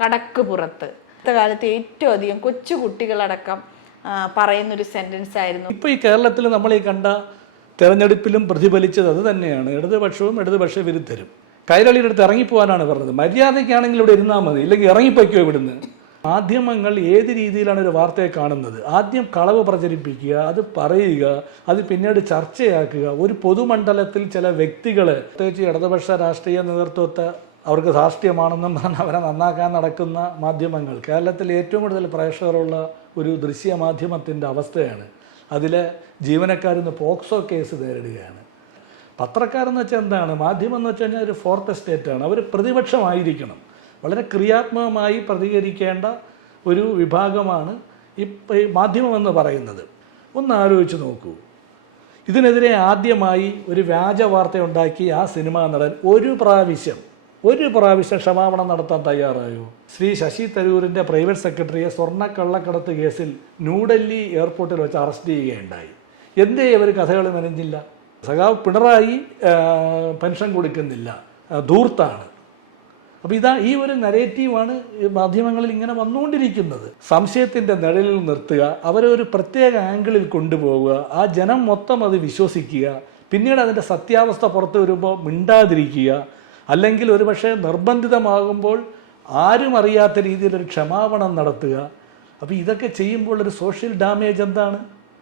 കടക്ക് പുറത്ത്. ഇന്നത്തെ കാലത്ത് ഏറ്റവും അധികം കൊച്ചു കുട്ടികളടക്കം പറയുന്നൊരു സെന്റൻസ് ആയിരുന്നു. ഇപ്പോൾ ഈ കേരളത്തിൽ നമ്മൾ ഈ കണ്ട തെരഞ്ഞെടുപ്പിലും പ്രതിഫലിച്ചത് അത് തന്നെയാണ്. ഇടതുപക്ഷവും ഇടതുപക്ഷ വിരുദ്ധരും കൈരളിയുടെ അടുത്ത് ഇറങ്ങിപ്പോകാനാണ് പറഞ്ഞത്. മര്യാദയ്ക്കാണെങ്കിൽ ഇവിടെ ഇരുന്നാൽ മതി, ഇല്ലെങ്കിൽ ഇറങ്ങിപ്പോയ്ക്കോ ഇവിടുന്ന്. മാധ്യമങ്ങൾ ഏത് രീതിയിലാണ് ഒരു വാർത്തയെ കാണുന്നത്? ആദ്യം കളവ് പ്രചരിപ്പിക്കുക, അത് പറയുക, അത് പിന്നീട് ചർച്ചയാക്കുക. ഒരു പൊതുമണ്ഡലത്തിൽ ചില വ്യക്തികളെ, പ്രത്യേകിച്ച് ഇടതുപക്ഷ രാഷ്ട്രീയ നേതൃത്വത്തെ അവർക്ക് ധാർഷ്ട്യമാണെന്നും പറഞ്ഞ് അവരെ നന്നാക്കാൻ നടക്കുന്ന മാധ്യമങ്ങൾ കേരളത്തിൽ ഏറ്റവും കൂടുതൽ പ്രേക്ഷകരുള്ള ഒരു ദൃശ്യ മാധ്യമത്തിൻ്റെ അവസ്ഥയാണ്. അതിലെ ജീവനക്കാരിന്ന് പോക്സോ കേസ് നേരിടുകയാണ്. പത്രക്കാരെന്ന് വെച്ചാൽ എന്താണ്? മാധ്യമം എന്ന് വെച്ച് കഴിഞ്ഞാൽ ഒരു ഫോർത്ത് എസ്റ്റേറ്റാണ്. അവർ പ്രതിപക്ഷമായിരിക്കണം, വളരെ ക്രിയാത്മകമായി പ്രതികരിക്കേണ്ട ഒരു വിഭാഗമാണ് ഈ മാധ്യമമെന്ന് പറയുന്നത്. ഒന്ന് ആലോചിച്ച് നോക്കൂ. ഇതിനെതിരെ ആദ്യമായി ഒരു വ്യാജ വാർത്ത ഉണ്ടാക്കി ആ സിനിമാ നടൻ ഒരു പ്രാവശ്യം ക്ഷമാപണം നടത്താൻ തയ്യാറായോ? ശ്രീ ശശി തരൂരിൻ്റെ പ്രൈവറ്റ് സെക്രട്ടറിയെ സ്വർണ്ണക്കള്ളക്കടത്ത് കേസിൽ ന്യൂഡൽഹി എയർപോർട്ടിൽ വെച്ച് അറസ്റ്റ് ചെയ്യുകയുണ്ടായി. എന്തേ ഇവർ കഥകൾ മെനഞ്ഞില്ല? സഖാവ് പിണറായി പെൻഷൻ കൊടുക്കുന്നില്ല, ധൂർത്താണ്. അപ്പോൾ ഈ ഒരു നരേറ്റീവാണ് മാധ്യമങ്ങളിൽ ഇങ്ങനെ വന്നുകൊണ്ടിരിക്കുന്നത്. സംശയത്തിൻ്റെ നിഴലിൽ നിർത്തുക, അവരെ ഒരു പ്രത്യേക ആംഗിളിൽ കൊണ്ടുപോവുക, ആ ജനം മൊത്തം അത് വിശ്വസിക്കുക, പിന്നീട് അതിൻ്റെ സത്യാവസ്ഥ പുറത്തു വരുമ്പോൾ മിണ്ടാതിരിക്കുക, അല്ലെങ്കിൽ ഒരുപക്ഷെ നിർബന്ധിതമാകുമ്പോൾ ആരും അറിയാത്ത രീതിയിലൊരു ക്ഷമാപണം നടത്തുക. അപ്പോൾ ഇതൊക്കെ ചെയ്യുമ്പോൾ ഒരു സോഷ്യൽ ഡാമേജ് എന്താണ്?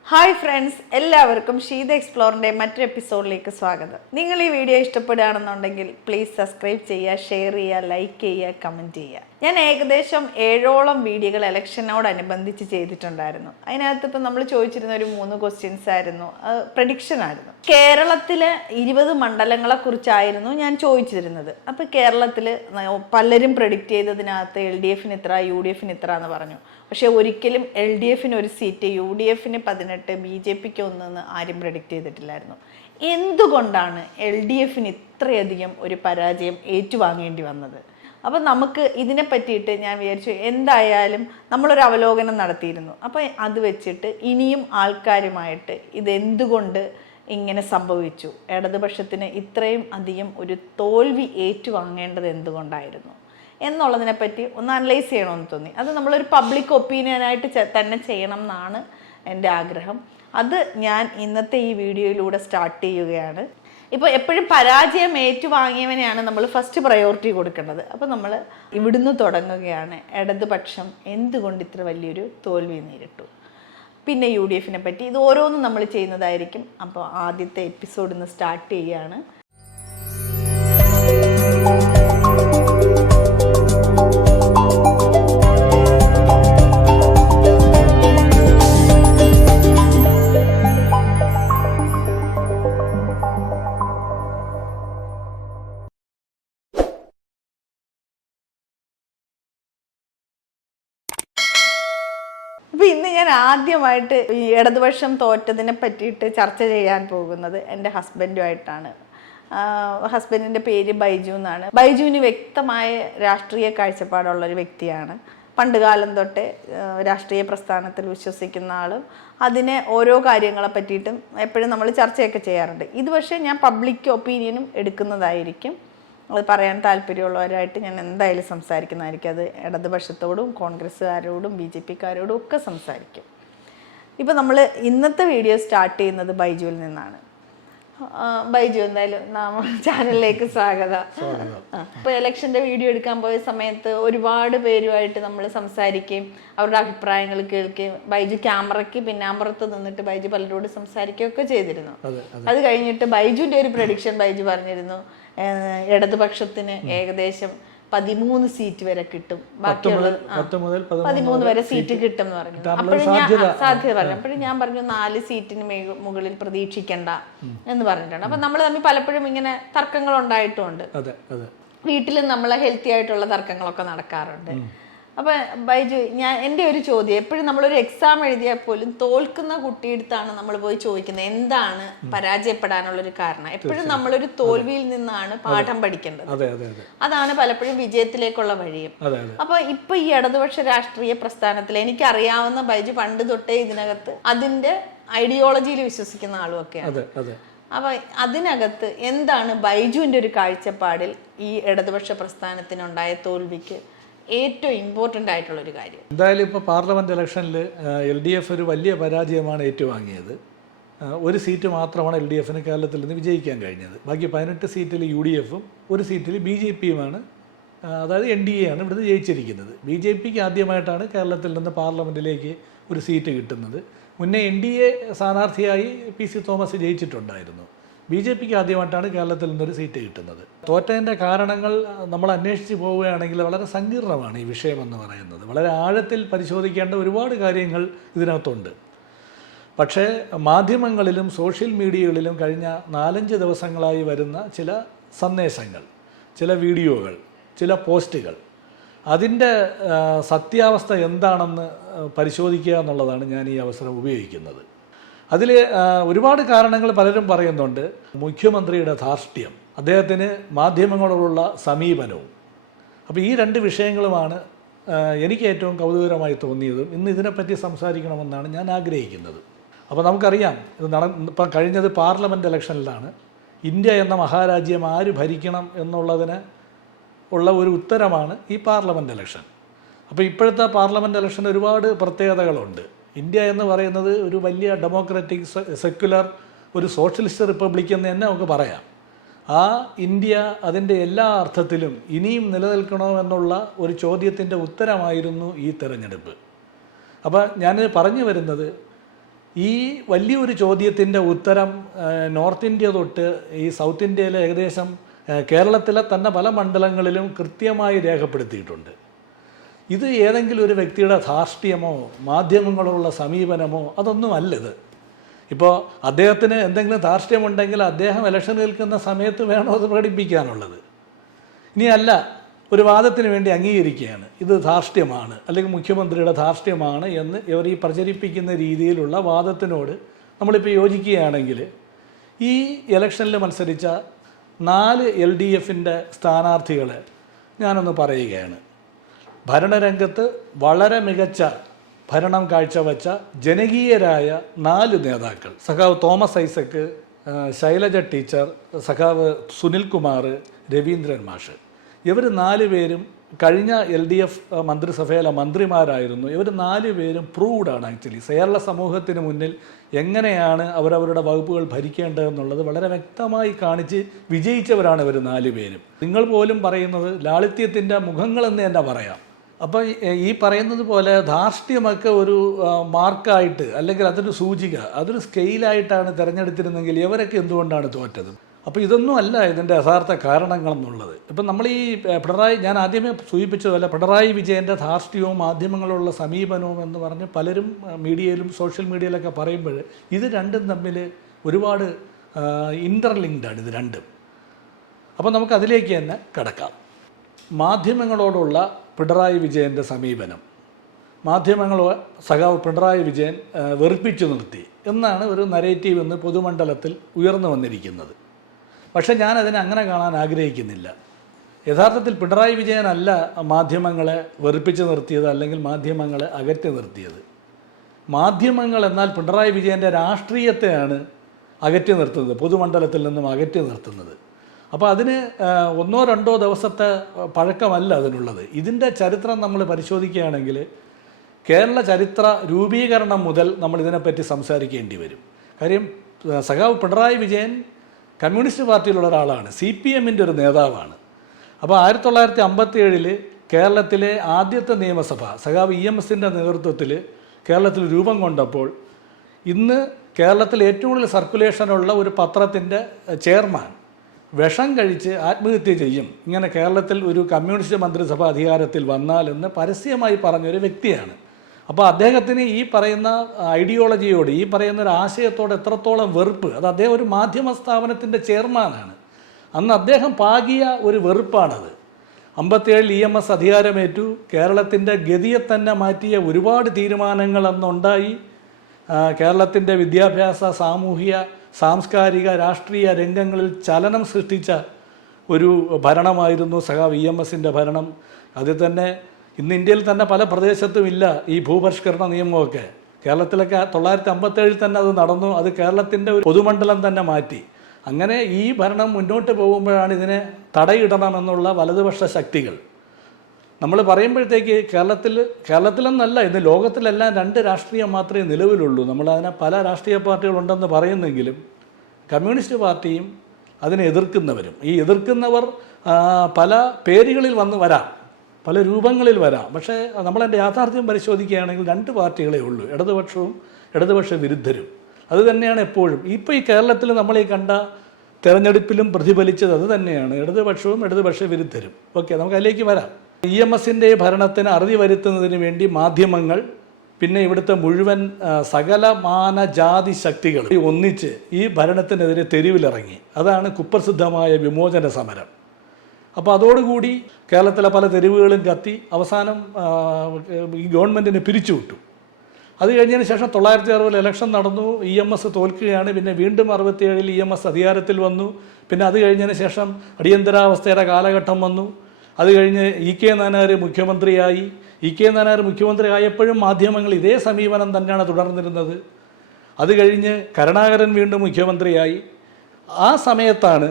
ഹായ് ഫ്രണ്ട്സ്, എല്ലാവർക്കും ഷീത എക്സ്പ്ലോറിൻ്റെ മറ്റൊരു എപ്പിസോഡിലേക്ക് സ്വാഗതം. നിങ്ങൾ ഈ വീഡിയോ ഇഷ്ടപ്പെടുകയാണെന്നുണ്ടെങ്കിൽ പ്ലീസ് സബ്സ്ക്രൈബ് ചെയ്യുക, ഷെയർ ചെയ്യുക, ലൈക്ക് ചെയ്യുക, കമൻറ്റ് ചെയ്യുക. ഞാൻ ഏകദേശം 7ഓളം വീഡിയോകൾ ഇലക്ഷനോടനുബന്ധിച്ച് ചെയ്തിട്ടുണ്ടായിരുന്നു. അതിനകത്ത് ഇപ്പം നമ്മൾ ചോദിച്ചിരുന്ന ഒരു 3 ക്വസ്റ്റ്യൻസ് ആയിരുന്നു, പ്രഡിക്ഷൻ ആയിരുന്നു. കേരളത്തിലെ 20 മണ്ഡലങ്ങളെ കുറിച്ചായിരുന്നു ഞാൻ ചോദിച്ചിരുന്നത്. അപ്പോൾ കേരളത്തിൽ പലരും പ്രഡിക്റ്റ് ചെയ്തതിനകത്ത് LDFന് ഇത്ര, UDFന് ഇത്ര എന്ന് പറഞ്ഞു. പക്ഷേ ഒരിക്കലും LDFന് 1 സീറ്റ്, UDFന് 18, BJPക്ക് 1 എന്ന് ആരും പ്രഡിക്റ്റ് ചെയ്തിട്ടില്ലായിരുന്നു. എന്തുകൊണ്ടാണ് LDFന് ഇത്രയധികം ഒരു പരാജയം ഏറ്റുവാങ്ങേണ്ടി വന്നത്? അപ്പം നമുക്ക് ഇതിനെ പറ്റിയിട്ട് ഞാൻ വിചാരിച്ചു, എന്തായാലും നമ്മളൊരു അവലോകനം നടത്തിയിരുന്നു. അപ്പോൾ അത് വെച്ചിട്ട് ഇനിയും ആൾക്കാരുമായിട്ട് ഇതെന്തുകൊണ്ട് ഇങ്ങനെ സംഭവിച്ചു, ഇടതുപക്ഷത്തിന് ഇത്രയും അധികം ഒരു തോൽവി ഏറ്റുവാങ്ങേണ്ടത് എന്തുകൊണ്ടായിരുന്നു എന്നുള്ളതിനെപ്പറ്റി ഒന്ന് അനലൈസ് ചെയ്യണമെന്ന് തോന്നി. അത് നമ്മളൊരു പബ്ലിക് ഒപ്പീനിയനായിട്ട് തന്നെ ചെയ്യണം എന്നാണ് എൻ്റെ ആഗ്രഹം. അത് ഞാൻ ഇന്നത്തെ ഈ വീഡിയോയിലൂടെ സ്റ്റാർട്ട് ചെയ്യുകയാണ്. ഇപ്പോൾ എപ്പോഴും പരാജയം ഏറ്റുവാങ്ങിയവനെയാണ് നമ്മൾ ഫസ്റ്റ് പ്രയോറിറ്റി കൊടുക്കേണ്ടത്. അപ്പോൾ നമ്മൾ ഇവിടുന്ന് തുടങ്ങുകയാണ്. ഇടതുപക്ഷം എന്തുകൊണ്ട് ഇത്ര വലിയൊരു തോൽവി നേരിട്ടു, പിന്നെ UDFനെ പറ്റി, ഇത് ഓരോന്നും നമ്മൾ ചെയ്യുന്നതായിരിക്കും. അപ്പോൾ ആദ്യത്തെ എപ്പിസോഡിൽ നിന്ന് സ്റ്റാർട്ട് ചെയ്യുകയാണ്. അപ്പോൾ ഇന്ന് ഞാൻ ആദ്യമായിട്ട് ഈ ഇടതുപക്ഷം തോറ്റതിനെ പറ്റിയിട്ട് ചർച്ച ചെയ്യാൻ പോകുന്നത് എൻ്റെ ഹസ്ബൻഡുമായിട്ടാണ്. ഹസ്ബൻഡിൻ്റെ പേര് ബൈജു എന്നാണ്. ബൈജുവിന് വ്യക്തമായ രാഷ്ട്രീയ കാഴ്ചപ്പാടുള്ളൊരു വ്യക്തിയാണ്. പണ്ടുകാലം തൊട്ടേ രാഷ്ട്രീയ പ്രസ്ഥാനത്തിൽ വിശ്വസിക്കുന്ന ആളും അതിനെ ഓരോ കാര്യങ്ങളെ പറ്റിയിട്ടും എപ്പോഴും നമ്മൾ ചർച്ചയൊക്കെ ചെയ്യാറുണ്ട്. ഇത് പക്ഷേ ഞാൻ പബ്ലിക് ഒപ്പീനിയനും എടുക്കുന്നതായിരിക്കും. അത് പറയാൻ താല്പര്യമുള്ളവരായിട്ട് ഞാൻ എന്തായാലും സംസാരിക്കുന്നതായിരിക്കും. അത് ഇടതുപക്ഷത്തോടും കോൺഗ്രസ്സുകാരോടും BJPക്കാരോടും ഒക്കെ സംസാരിക്കും. ഇപ്പം നമ്മൾ ഇന്നത്തെ വീഡിയോ സ്റ്റാർട്ട് ചെയ്യുന്നത് ബൈജുവിൽ നിന്നാണ്. ബൈജു, എന്തായാലും ചാനലിലേക്ക് സ്വാഗതം. ഇപ്പോൾ ഇലക്ഷൻ്റെ വീഡിയോ എടുക്കാൻ പോയ സമയത്ത് ഒരുപാട് പേരുമായിട്ട് നമ്മൾ സംസാരിക്കുകയും അവരുടെ അഭിപ്രായങ്ങൾ കേൾക്കുകയും ബൈജു ക്യാമറയ്ക്ക് പിന്നാമ്പുറത്ത് നിന്നിട്ട് ബൈജു പലരോട് സംസാരിക്കുകയൊക്കെ ചെയ്തിരുന്നു. അത് കഴിഞ്ഞിട്ട് ബൈജുവിൻ്റെ ഒരു പ്രഡിക്ഷൻ ബൈജു പറഞ്ഞിരുന്നു, ഇടതുപക്ഷത്തിന് ഏകദേശം 13 സീറ്റ് വരെ കിട്ടും, ബാക്കിയുള്ള 13 വരെ സീറ്റ് കിട്ടും എന്ന് പറഞ്ഞു. അപ്പോഴും ഞാൻ സാധ്യത പറഞ്ഞു. അപ്പോഴും ഞാൻ പറഞ്ഞു 4 സീറ്റിന് മുകളിൽ പ്രതീക്ഷിക്കണ്ട എന്ന് പറഞ്ഞിട്ടുണ്ട്. അപ്പൊ നമ്മൾ തമ്മിൽ പലപ്പോഴും ഇങ്ങനെ തർക്കങ്ങൾ ഉണ്ടായിട്ടുമുണ്ട്. വീട്ടിൽ നമ്മളെ ഹെൽത്തി ആയിട്ടുള്ള തർക്കങ്ങളൊക്കെ നടക്കാറുണ്ട്. അപ്പൊ ബൈജു, എൻ്റെ ഒരു ചോദ്യം, എപ്പോഴും നമ്മളൊരു എക്സാം എഴുതിയാൽ പോലും തോൽക്കുന്ന കുട്ടിയെടുത്താണ് നമ്മൾ പോയി ചോദിക്കുന്നത് എന്താണ് പരാജയപ്പെടാനുള്ളൊരു കാരണം. എപ്പോഴും നമ്മളൊരു തോൽവിയിൽ നിന്നാണ് പാഠം പഠിക്കേണ്ടത്. അതാണ് പലപ്പോഴും വിജയത്തിലേക്കുള്ള വഴിയും. അപ്പൊ ഇപ്പൊ ഈ ഇടതുപക്ഷ രാഷ്ട്രീയ പ്രസ്ഥാനത്തിൽ എനിക്കറിയാവുന്ന ബൈജു പണ്ട് തൊട്ടേ ഇതിനകത്ത് അതിന്റെ ഐഡിയോളജിയിൽ വിശ്വസിക്കുന്ന ആളുമൊക്കെയാണ്. അപ്പൊ അതിനകത്ത് എന്താണ് ബൈജുവിന്റെ ഒരു കാഴ്ചപ്പാടിൽ ഈ ഇടതുപക്ഷ പ്രസ്ഥാനത്തിനുണ്ടായ തോൽവിക്ക് ഏറ്റവും ഇമ്പോർട്ടൻ്റ് ആയിട്ടുള്ളൊരു കാര്യം? എന്തായാലും ഇപ്പോൾ പാർലമെൻറ്റ് ഇലക്ഷനിൽ LDF ഒരു വലിയ പരാജയമാണ് ഏറ്റുവാങ്ങിയത്. ഒരു സീറ്റ് മാത്രമാണ് LDFന് കേരളത്തിൽ നിന്ന് വിജയിക്കാൻ കഴിഞ്ഞത്. ബാക്കി 18 സീറ്റിൽ UDFും ഒരു സീറ്റിൽ BJPയുമാണ്, അതായത് NDA ആണ് ഇവിടുന്ന് ജയിച്ചിരിക്കുന്നത്. BJPക്ക് ആദ്യമായിട്ടാണ് കേരളത്തിൽ നിന്ന് പാർലമെൻറ്റിലേക്ക് ഒരു സീറ്റ് കിട്ടുന്നത്. മുന്നേ NDA സ്ഥാനാർത്ഥിയായി PC തോമസ് ജയിച്ചിട്ടുണ്ടായിരുന്നു. BJPക്ക് ആദ്യമായിട്ടാണ് കേരളത്തിൽ നിന്നൊരു സീറ്റ് കിട്ടുന്നത്. തോറ്റതിൻ്റെ കാരണങ്ങൾ നമ്മൾ അന്വേഷിച്ച് പോവുകയാണെങ്കിൽ വളരെ സങ്കീർണമാണ് ഈ വിഷയമെന്ന് പറയുന്നത്. വളരെ ആഴത്തിൽ പരിശോധിക്കേണ്ട ഒരുപാട് കാര്യങ്ങൾ ഇതിനകത്തുണ്ട്. പക്ഷേ മാധ്യമങ്ങളിലും സോഷ്യൽ മീഡിയകളിലും കഴിഞ്ഞ 4-5 ദിവസങ്ങളായി വരുന്ന ചില സന്ദേശങ്ങൾ, ചില വീഡിയോകൾ, ചില പോസ്റ്റുകൾ, അതിൻ്റെ സത്യാവസ്ഥ എന്താണെന്ന് പരിശോധിക്കുക എന്നുള്ളതാണ് ഞാൻ ഈ അവസരം ഉപയോഗിക്കുന്നത്. അതിൽ ഒരുപാട് കാരണങ്ങൾ പലരും പറയുന്നുണ്ട്. മുഖ്യമന്ത്രിയുടെ ധാർഷ്ട്യം, അദ്ദേഹത്തിന് മാധ്യമങ്ങളോടുള്ള സമീപനവും. അപ്പോൾ ഈ 2 വിഷയങ്ങളുമാണ് എനിക്ക് ഏറ്റവും കൗതുകരമായി തോന്നിയതും ഇന്ന് ഇതിനെപ്പറ്റി സംസാരിക്കണമെന്നാണ് ഞാൻ ആഗ്രഹിക്കുന്നത്. അപ്പോൾ നമുക്കറിയാം, ഇപ്പം കഴിഞ്ഞത് പാർലമെൻറ്റ് ഇലക്ഷനിലാണ്. ഇന്ത്യ എന്ന മഹാരാജ്യം ആര് ഭരിക്കണം എന്നുള്ളതിന് ഉള്ള ഒരു ഉത്തരമാണ് ഈ പാർലമെൻറ്റ് ഇലക്ഷൻ. അപ്പോൾ ഇപ്പോഴത്തെ പാർലമെൻറ്റ് ഇലക്ഷൻ ഒരുപാട് പ്രത്യേകതകളുണ്ട്. ഇന്ത്യ എന്ന് പറയുന്നത് ഒരു വലിയ ഡെമോക്രാറ്റിക്, സെക്യുലർ, ഒരു സോഷ്യലിസ്റ്റ് റിപ്പബ്ലിക് എന്ന് തന്നെ നമുക്ക് പറയാം. ആ ഇന്ത്യ അതിൻ്റെ എല്ലാ അർത്ഥത്തിലും ഇനിയും നിലനിൽക്കണോ എന്നുള്ള ഒരു ചോദ്യത്തിൻ്റെ ഉത്തരമായിരുന്നു ഈ തെരഞ്ഞെടുപ്പ്. അപ്പോൾ ഞാൻ പറഞ്ഞു വരുന്നത്, ഈ വലിയൊരു ചോദ്യത്തിൻ്റെ ഉത്തരം നോർത്ത് ഇന്ത്യ തൊട്ട് ഈ സൗത്ത് ഇന്ത്യയിലെ ഏകദേശം കേരളത്തിലെ തന്നെ പല മണ്ഡലങ്ങളിലും കൃത്യമായി രേഖപ്പെടുത്തിയിട്ടുണ്ട്. ഇത് ഏതെങ്കിലും ഒരു വ്യക്തിയുടെ ധാർഷ്ട്യമോ മാധ്യമങ്ങളോടുള്ള സമീപനമോ അതൊന്നുമല്ലത്. ഇപ്പോൾ അദ്ദേഹത്തിന് എന്തെങ്കിലും ധാർഷ്ട്യമുണ്ടെങ്കിൽ അദ്ദേഹം ഇലക്ഷൻ നിൽക്കുന്ന സമയത്ത് വേണോ അത് പ്രകടിപ്പിക്കാനുള്ളത്. ഇനിയല്ല, ഒരു വാദത്തിന് വേണ്ടി അംഗീകരിക്കുകയാണ് ഇത് ധാർഷ്ട്യമാണ് അല്ലെങ്കിൽ മുഖ്യമന്ത്രിയുടെ ധാർഷ്ട്യമാണ് എന്ന് ഇവർ ഈ പ്രചരിപ്പിക്കുന്ന രീതിയിലുള്ള വാദത്തിനോട് നമ്മളിപ്പോൾ യോജിക്കുകയാണെങ്കിൽ, ഈ ഇലക്ഷനിൽ മത്സരിച്ച 4 LDFൻ്റെ സ്ഥാനാർത്ഥികളെ ഞാനൊന്ന് പറയുകയാണ്. ഭരണരംഗത്ത് വളരെ മികച്ച ഭരണം കാഴ്ചവെച്ച ജനകീയരായ 4 നേതാക്കൾ, സഖാവ് തോമസ് ഐസക്ക്, ശൈലജ ടീച്ചർ, സഖാവ് സുനിൽകുമാർ, രവീന്ദ്രൻ മാഷ്, ഇവർ 4 പേരും കഴിഞ്ഞ LDF മന്ത്രിസഭയിലെ മന്ത്രിമാരായിരുന്നു. ഇവർ 4 പേരും പ്രൂവ്ഡാണ്. ആക്ച്വലി കേരള സമൂഹത്തിന് മുന്നിൽ എങ്ങനെയാണ് അവരവരുടെ വകുപ്പുകൾ ഭരിക്കേണ്ടതെന്നുള്ളത് വളരെ വ്യക്തമായി കാണിച്ച് വിജയിച്ചവരാണ് ഇവർ 4 പേരും. നിങ്ങൾ പോലും പറയുന്നത് ലാളിത്യത്തിൻ്റെ മുഖങ്ങളെന്ന് തന്നെ പറയാം. അപ്പോൾ ഈ പറയുന്നത് പോലെ ധാർഷ്ട്യമൊക്കെ ഒരു മാർക്കായിട്ട് അല്ലെങ്കിൽ അതൊരു സൂചിക, അതൊരു സ്കെയിലായിട്ടാണ് തിരഞ്ഞെടുത്തിരുന്നെങ്കിൽ ഇവരൊക്കെ എന്തുകൊണ്ടാണ് തോറ്റത്? അപ്പോൾ ഇതൊന്നും അല്ല ഇതിൻ്റെ യഥാർത്ഥ കാരണങ്ങളെന്നുള്ളത്. ഇപ്പം നമ്മൾ ഈ പിണറായി, ഞാൻ ആദ്യമേ സൂചിപ്പിച്ചതല്ല, പിണറായി വിജയൻ്റെ ധാർഷ്ട്യവും മാധ്യമങ്ങളുള്ള സമീപനവും എന്ന് പറഞ്ഞ് പലരും മീഡിയയിലും സോഷ്യൽ മീഡിയയിലൊക്കെ പറയുമ്പോൾ ഇത് രണ്ടും തമ്മിൽ ഒരുപാട് ഇൻ്റർലിങ്ക്ഡാണ് ഇത് രണ്ടും. അപ്പോൾ നമുക്കതിലേക്ക് തന്നെ കടക്കാം. മാധ്യമങ്ങളോടുള്ള പിണറായി വിജയൻ്റെ സമീപനം, മാധ്യമങ്ങൾ സഖാവ് പിണറായി വിജയൻ വെറുപ്പിച്ചു നിർത്തി എന്നാണ് ഒരു നരേറ്റീവ് എന്ന് പൊതുമണ്ഡലത്തിൽ ഉയർന്നു വന്നിരിക്കുന്നത്. പക്ഷെ ഞാനതിനെ അങ്ങനെ കാണാൻ ആഗ്രഹിക്കുന്നില്ല. യഥാർത്ഥത്തിൽ പിണറായി വിജയനല്ല മാധ്യമങ്ങളെ വെറുപ്പിച്ച് നിർത്തിയത് അല്ലെങ്കിൽ മാധ്യമങ്ങളെ അകറ്റി നിർത്തിയത്. മാധ്യമങ്ങൾ എന്നാൽ പിണറായി വിജയൻ്റെ രാഷ്ട്രീയത്തെയാണ് അകറ്റി നിർത്തുന്നത്, പൊതുമണ്ഡലത്തിൽ നിന്നും അകറ്റി നിർത്തുന്നത്. അപ്പോൾ അതിന് 1-2 ദിവസത്തെ പഴക്കമല്ല അതിനുള്ളത്. ഇതിൻ്റെ ചരിത്രം നമ്മൾ പരിശോധിക്കുകയാണെങ്കിൽ കേരള ചരിത്ര രൂപീകരണം മുതൽ നമ്മൾ ഇതിനെപ്പറ്റി സംസാരിക്കേണ്ടി വരും. കാര്യം സഖാവ് പിണറായി വിജയൻ കമ്മ്യൂണിസ്റ്റ് പാർട്ടിയിലുള്ള ഒരാളാണ്, CPMൻ്റെ ഒരു നേതാവാണ്. അപ്പോൾ 1957 കേരളത്തിലെ ആദ്യത്തെ നിയമസഭ സഖാവ് EMSൻ്റെ നേതൃത്വത്തിൽ കേരളത്തിൽ രൂപം കൊണ്ടപ്പോൾ ഇന്ന് കേരളത്തിൽ ഏറ്റവും കൂടുതൽ സർക്കുലേഷനുള്ള ഒരു പത്രത്തിൻ്റെ ചെയർമാൻ വിഷം കഴിച്ച് ആത്മഹത്യ ചെയ്യും, ഇങ്ങനെ കേരളത്തിൽ ഒരു കമ്മ്യൂണിസ്റ്റ് മന്ത്രിസഭ അധികാരത്തിൽ വന്നാലെന്ന് പരസ്യമായി പറഞ്ഞൊരു വ്യക്തിയാണ്. അപ്പോൾ അദ്ദേഹത്തിന് ഈ പറയുന്ന ഐഡിയോളജിയോട്, ഈ പറയുന്ന ഒരു ആശയത്തോട് എത്രത്തോളം വെറുപ്പ്, അത് അദ്ദേഹം ഒരു മാധ്യമ സ്ഥാപനത്തിൻ്റെ ചെയർമാനാണ്. അന്ന് അദ്ദേഹം പാകിയ ഒരു വെറുപ്പാണത്. 57 EMS അധികാരമേറ്റു, കേരളത്തിൻ്റെ ഗതിയെ തന്നെ മാറ്റിയ ഒരുപാട് തീരുമാനങ്ങൾ അന്നുണ്ടായി. കേരളത്തിൻ്റെ വിദ്യാഭ്യാസ, സാമൂഹിക, സാംസ്കാരിക, രാഷ്ട്രീയ രംഗങ്ങളിൽ ചലനം സൃഷ്ടിച്ച ഒരു ഭരണമായിരുന്നു സഖാവ് EMSൻ്റെ ഭരണം. അതിൽ തന്നെ ഇന്ന് ഇന്ത്യയിൽ തന്നെ പല പ്രദേശത്തും ഇല്ല ഈ ഭൂപരിഷ്കരണ നിയമമൊക്കെ. കേരളത്തിലൊക്കെ 1957 തന്നെ അത് നടന്നു. അത് കേരളത്തിൻ്റെ ഒരു പൊതുമണ്ഡലം തന്നെ മാറ്റി. അങ്ങനെ ഈ ഭരണം മുന്നോട്ട് പോകുമ്പോഴാണ് ഇതിനെ തടയിടണമെന്നുള്ള വലതുപക്ഷ ശക്തികൾ നമ്മൾ പറയുമ്പോഴത്തേക്ക് കേരളത്തിലെന്നല്ല ഇന്ന് ലോകത്തിലെല്ലാം രണ്ട് രാഷ്ട്രീയം മാത്രമേ നിലവിലുള്ളൂ. നമ്മളതിനെ പല രാഷ്ട്രീയ പാർട്ടികളുണ്ടെന്ന് പറയുന്നെങ്കിലും കമ്മ്യൂണിസ്റ്റ് പാർട്ടിയും അതിനെ എതിർക്കുന്നവരും, ഈ എതിർക്കുന്നവർ പല പേരുകളിൽ വരാം, പല രൂപങ്ങളിൽ വരാം. പക്ഷേ നമ്മളതിൻ്റെ യാഥാർത്ഥ്യം പരിശോധിക്കുകയാണെങ്കിൽ രണ്ട് പാർട്ടികളേ ഉള്ളൂ, ഇടതുപക്ഷവും ഇടതുപക്ഷ വിരുദ്ധരും. അത് തന്നെയാണ് എപ്പോഴും. ഇപ്പോൾ ഈ കേരളത്തിൽ നമ്മൾ ഈ കണ്ട തെരഞ്ഞെടുപ്പിലും പ്രതിഫലിച്ചത് അത് തന്നെയാണ്, ഇടതുപക്ഷവും ഇടതുപക്ഷ വിരുദ്ധരും. ഓക്കെ, നമുക്ക് അതിലേക്ക് വരാം. EMSൻ്റെ ഭരണത്തിന് അറുതി വരുത്തുന്നതിന് വേണ്ടി മാധ്യമങ്ങൾ, പിന്നെ ഇവിടുത്തെ മുഴുവൻ സകലമാന ജാതി ശക്തികൾ ഒന്നിച്ച് ഈ ഭരണത്തിനെതിരെ തെരുവിലിറങ്ങി. അതാണ് കുപ്രസിദ്ധമായ വിമോചന സമരം. അപ്പോൾ അതോടുകൂടി കേരളത്തിലെ പല തെരുവുകളും കത്തി അവസാനം ഈ ഗവൺമെൻറ്റിനെ പിരിച്ചുവിട്ടു. അത് കഴിഞ്ഞതിന് ശേഷം 1960 ഇലക്ഷൻ നടന്നു, EMS തോൽക്കുകയാണ്. പിന്നെ വീണ്ടും 67 EMS അധികാരത്തിൽ വന്നു. പിന്നെ അത് കഴിഞ്ഞതിന് ശേഷം അടിയന്തരാവസ്ഥയുടെ കാലഘട്ടം വന്നു. അത് കഴിഞ്ഞ് EK നായനാർ മുഖ്യമന്ത്രിയായി. EK നായനാർ മുഖ്യമന്ത്രി ആയപ്പോഴും മാധ്യമങ്ങൾ ഇതേ സമീപനം തന്നെയാണ് തുടർന്നിരുന്നത്. അത് കഴിഞ്ഞ് കരുണാകരൻ വീണ്ടും മുഖ്യമന്ത്രിയായി. ആ സമയത്താണ്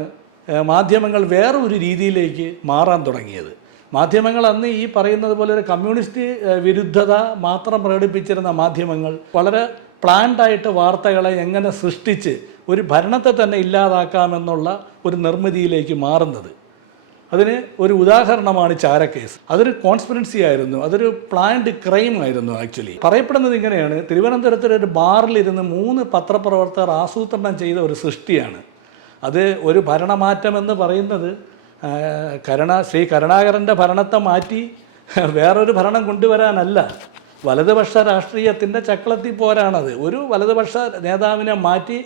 മാധ്യമങ്ങൾ വേറൊരു രീതിയിലേക്ക് മാറാൻ തുടങ്ങിയത്. മാധ്യമങ്ങൾ അന്ന് ഈ പറയുന്നത് പോലെ ഒരു കമ്മ്യൂണിസ്റ്റ് വിരുദ്ധത മാത്രം പ്രകടിപ്പിച്ചിരുന്ന മാധ്യമങ്ങൾ വളരെ പ്ലാൻഡായിട്ട് വാർത്തകളെ എങ്ങനെ സൃഷ്ടിച്ച് ഒരു ഭരണത്തെ തന്നെ ഇല്ലാതാക്കാമെന്നുള്ള ഒരു നിർമ്മിതിയിലേക്ക് മാറുന്നത്. അതിന് ഒരു ഉദാഹരണമാണ് ചാരക്കേസ്. അതൊരു കോൺസ്പിറൻസി ആയിരുന്നു, അതൊരു പ്ലാൻഡ് ക്രൈം ആയിരുന്നു. ആക്ച്വലി പറയപ്പെടുന്നത് ഇങ്ങനെയാണ്, തിരുവനന്തപുരത്തൊരു ബാറിലിരുന്ന് 3 പത്രപ്രവർത്തകർ ആസൂത്രണം ചെയ്ത ഒരു സൃഷ്ടിയാണ്. അത് ഒരു ഭരണമാറ്റമെന്ന് പറയുന്നത് ശ്രീ കരുണാകരൻ്റെ ഭരണത്തെ മാറ്റി വേറൊരു ഭരണം കൊണ്ടുവരാനല്ല, വലതുപക്ഷ രാഷ്ട്രീയത്തിൻ്റെ ചക്രത്തിൽ പോരാണത്. ഒരു വലതുപക്ഷ നേതാവിനെ മാറ്റി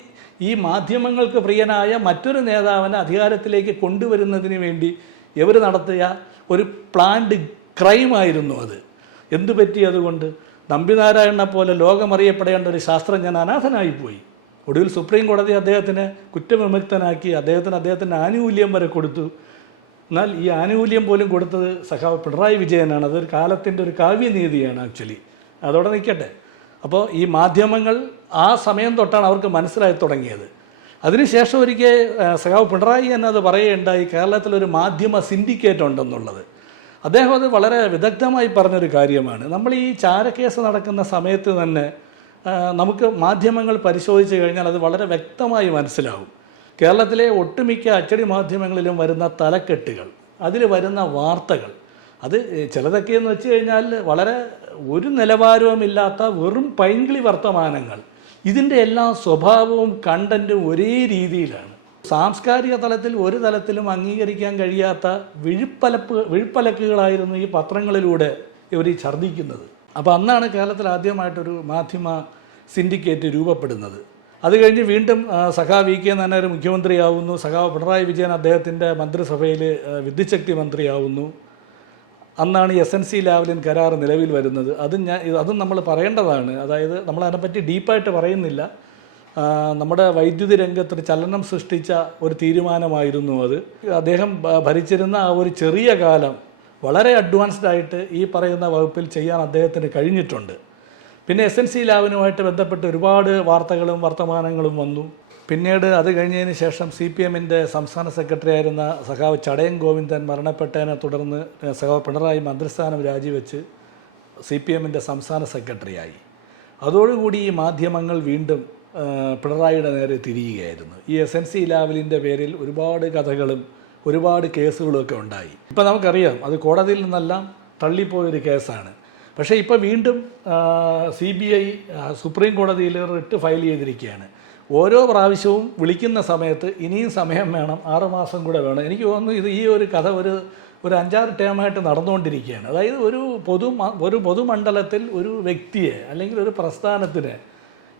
ഈ മാധ്യമങ്ങൾക്ക് പ്രിയനായ മറ്റൊരു നേതാവിനെ അധികാരത്തിലേക്ക് കൊണ്ടുവരുന്നതിന് വേണ്ടി ഇവർ നടത്തിയ ഒരു പ്ലാൻഡ് ക്രൈമായിരുന്നു അത്. എന്തു പറ്റി അതുകൊണ്ട്? നമ്പിനാരായണനെ പോലെ ലോകമറിയപ്പെടേണ്ട ഒരു ശാസ്ത്രജ്ഞൻ അനാഥനായിപ്പോയി. ഒടുവിൽ സുപ്രീം കോടതി അദ്ദേഹത്തിന് കുറ്റവിമുക്തനാക്കി, അദ്ദേഹത്തിൻ്റെ ആനുകൂല്യം വരെ കൊടുത്തു. എന്നാൽ ഈ ആനുകൂല്യം പോലും കൊടുത്തത് സഖാവ് പിണറായി വിജയനാണ്. അതൊരു കാലത്തിൻ്റെ ഒരു കാവ്യനീതിയാണ് ആക്ച്വലി. അതോടെ നിൽക്കട്ടെ. അപ്പോൾ ഈ മാധ്യമങ്ങൾ ആ സമയം തൊട്ടാണ് അവർക്ക് മനസ്സിലായി തുടങ്ങിയത്. അതിനുശേഷം ഒരിക്കൽ സഖാവ് പിണറായി എന്നത് പറയുകയുണ്ടായി, കേരളത്തിലൊരു മാധ്യമ സിൻഡിക്കേറ്റ് ഉണ്ടെന്നുള്ളത്. അദ്ദേഹം അത് വളരെ വിദഗ്ധമായി പറഞ്ഞൊരു കാര്യമാണ്. നമ്മൾ ഈ ചാരക്കേസ് നടക്കുന്ന സമയത്ത് തന്നെ നമുക്ക് മാധ്യമങ്ങൾ പരിശോധിച്ച് കഴിഞ്ഞാൽ അത് വളരെ വ്യക്തമായി മനസ്സിലാവും. കേരളത്തിലെ ഒട്ടുമിക്ക അച്ചടി മാധ്യമങ്ങളിലും വരുന്ന തലക്കെട്ടുകൾ, അതിൽ വരുന്ന വാർത്തകൾ, അത് ചിലതൊക്കെ എന്ന് വെച്ച് കഴിഞ്ഞാൽ വളരെ ഒരു നിലവാരവുമില്ലാത്ത വെറും പൈങ്കിളി വർത്തമാനങ്ങൾ. ഇതിൻ്റെ എല്ലാ സ്വഭാവവും കണ്ടൻറ്റും ഒരേ രീതിയിലാണ്. സാംസ്കാരിക തലത്തിൽ ഒരു തലത്തിലും അംഗീകരിക്കാൻ കഴിയാത്ത വിഴുപ്പലക്കുകളായിരുന്നു ഈ പത്രങ്ങളിലൂടെ ഇവർ ഈ ഛർദ്ദിക്കുന്നത്. അപ്പോൾ അന്നാണ് കേരളത്തിൽ ആദ്യമായിട്ടൊരു മാധ്യമ സിൻഡിക്കേറ്റ് രൂപപ്പെടുന്നത്. അത് കഴിഞ്ഞ് വീണ്ടും സഖാവ് EK നായനാർ മുഖ്യമന്ത്രിയാവുന്നു. സഖാവ് പിണറായി വിജയൻ അദ്ദേഹത്തിൻ്റെ മന്ത്രിസഭയിൽ വിദ്യുച്ഛക്തി മന്ത്രിയാവുന്നു. അന്നാണ് SNC ലാവ്ലിൻ കരാർ നിലവിൽ വരുന്നത്. അതും നമ്മൾ പറയേണ്ടതാണ്. അതായത് നമ്മളതിനെപ്പറ്റി ഡീപ്പായിട്ട് പറയുന്നില്ല. നമ്മുടെ വൈദ്യുതി രംഗത്തൊരു ചലനം സൃഷ്ടിച്ച ഒരു തീരുമാനമായിരുന്നു അത്. അദ്ദേഹം ഭരിച്ചിരുന്ന ആ ഒരു ചെറിയ കാലം വളരെ അഡ്വാൻസ്ഡ് ആയിട്ട് ഈ പറയുന്ന വകുപ്പിൽ ചെയ്യാൻ അദ്ദേഹത്തിന് കഴിഞ്ഞിട്ടുണ്ട്. പിന്നെ SNC ലാവിനുമായിട്ട് ബന്ധപ്പെട്ട് ഒരുപാട് വാർത്തകളും വർത്തമാനങ്ങളും വന്നു. പിന്നീട് അത് കഴിഞ്ഞതിന് ശേഷം CPMൻ്റെ സംസ്ഥാന സെക്രട്ടറി ആയിരുന്ന സഖാവ് ചടയൻ ഗോവിന്ദൻ മരണപ്പെട്ടതിനെ തുടർന്ന് സഖാവ് പിണറായി മന്ത്രിസ്ഥാനം രാജിവെച്ച് CPMൻ്റെ സംസ്ഥാന സെക്രട്ടറിയായി. അതോടുകൂടി ഈ മാധ്യമങ്ങൾ വീണ്ടും പിണറായിയുടെ നേരെ തിരിയുകയായിരുന്നു. ഈ SNC ലാവലിൻ്റെ പേരിൽ ഒരുപാട് കഥകളും ഒരുപാട് കേസുകളൊക്കെ ഉണ്ടായി. ഇപ്പം നമുക്കറിയാം അത് കോടതിയിൽ നിന്നെല്ലാം തള്ളിപ്പോയൊരു കേസാണ്. പക്ഷേ ഇപ്പോൾ വീണ്ടും CBI സുപ്രീം കോടതിയിൽ റിട്ട് ഫയൽ ചെയ്തിരിക്കുകയാണ്. ഓരോ പ്രാവശ്യവും വിളിക്കുന്ന സമയത്ത് ഇനിയും സമയം വേണം, 6 മാസം കൂടെ വേണം. എനിക്ക് തോന്നുന്നു ഈ ഒരു കഥ ഒരു 5-6 ടേമായിട്ട് നടന്നുകൊണ്ടിരിക്കുകയാണ്. അതായത് ഒരു പൊതുമണ്ഡലത്തിൽ ഒരു വ്യക്തിയെ അല്ലെങ്കിൽ ഒരു പ്രസ്ഥാനത്തിനെ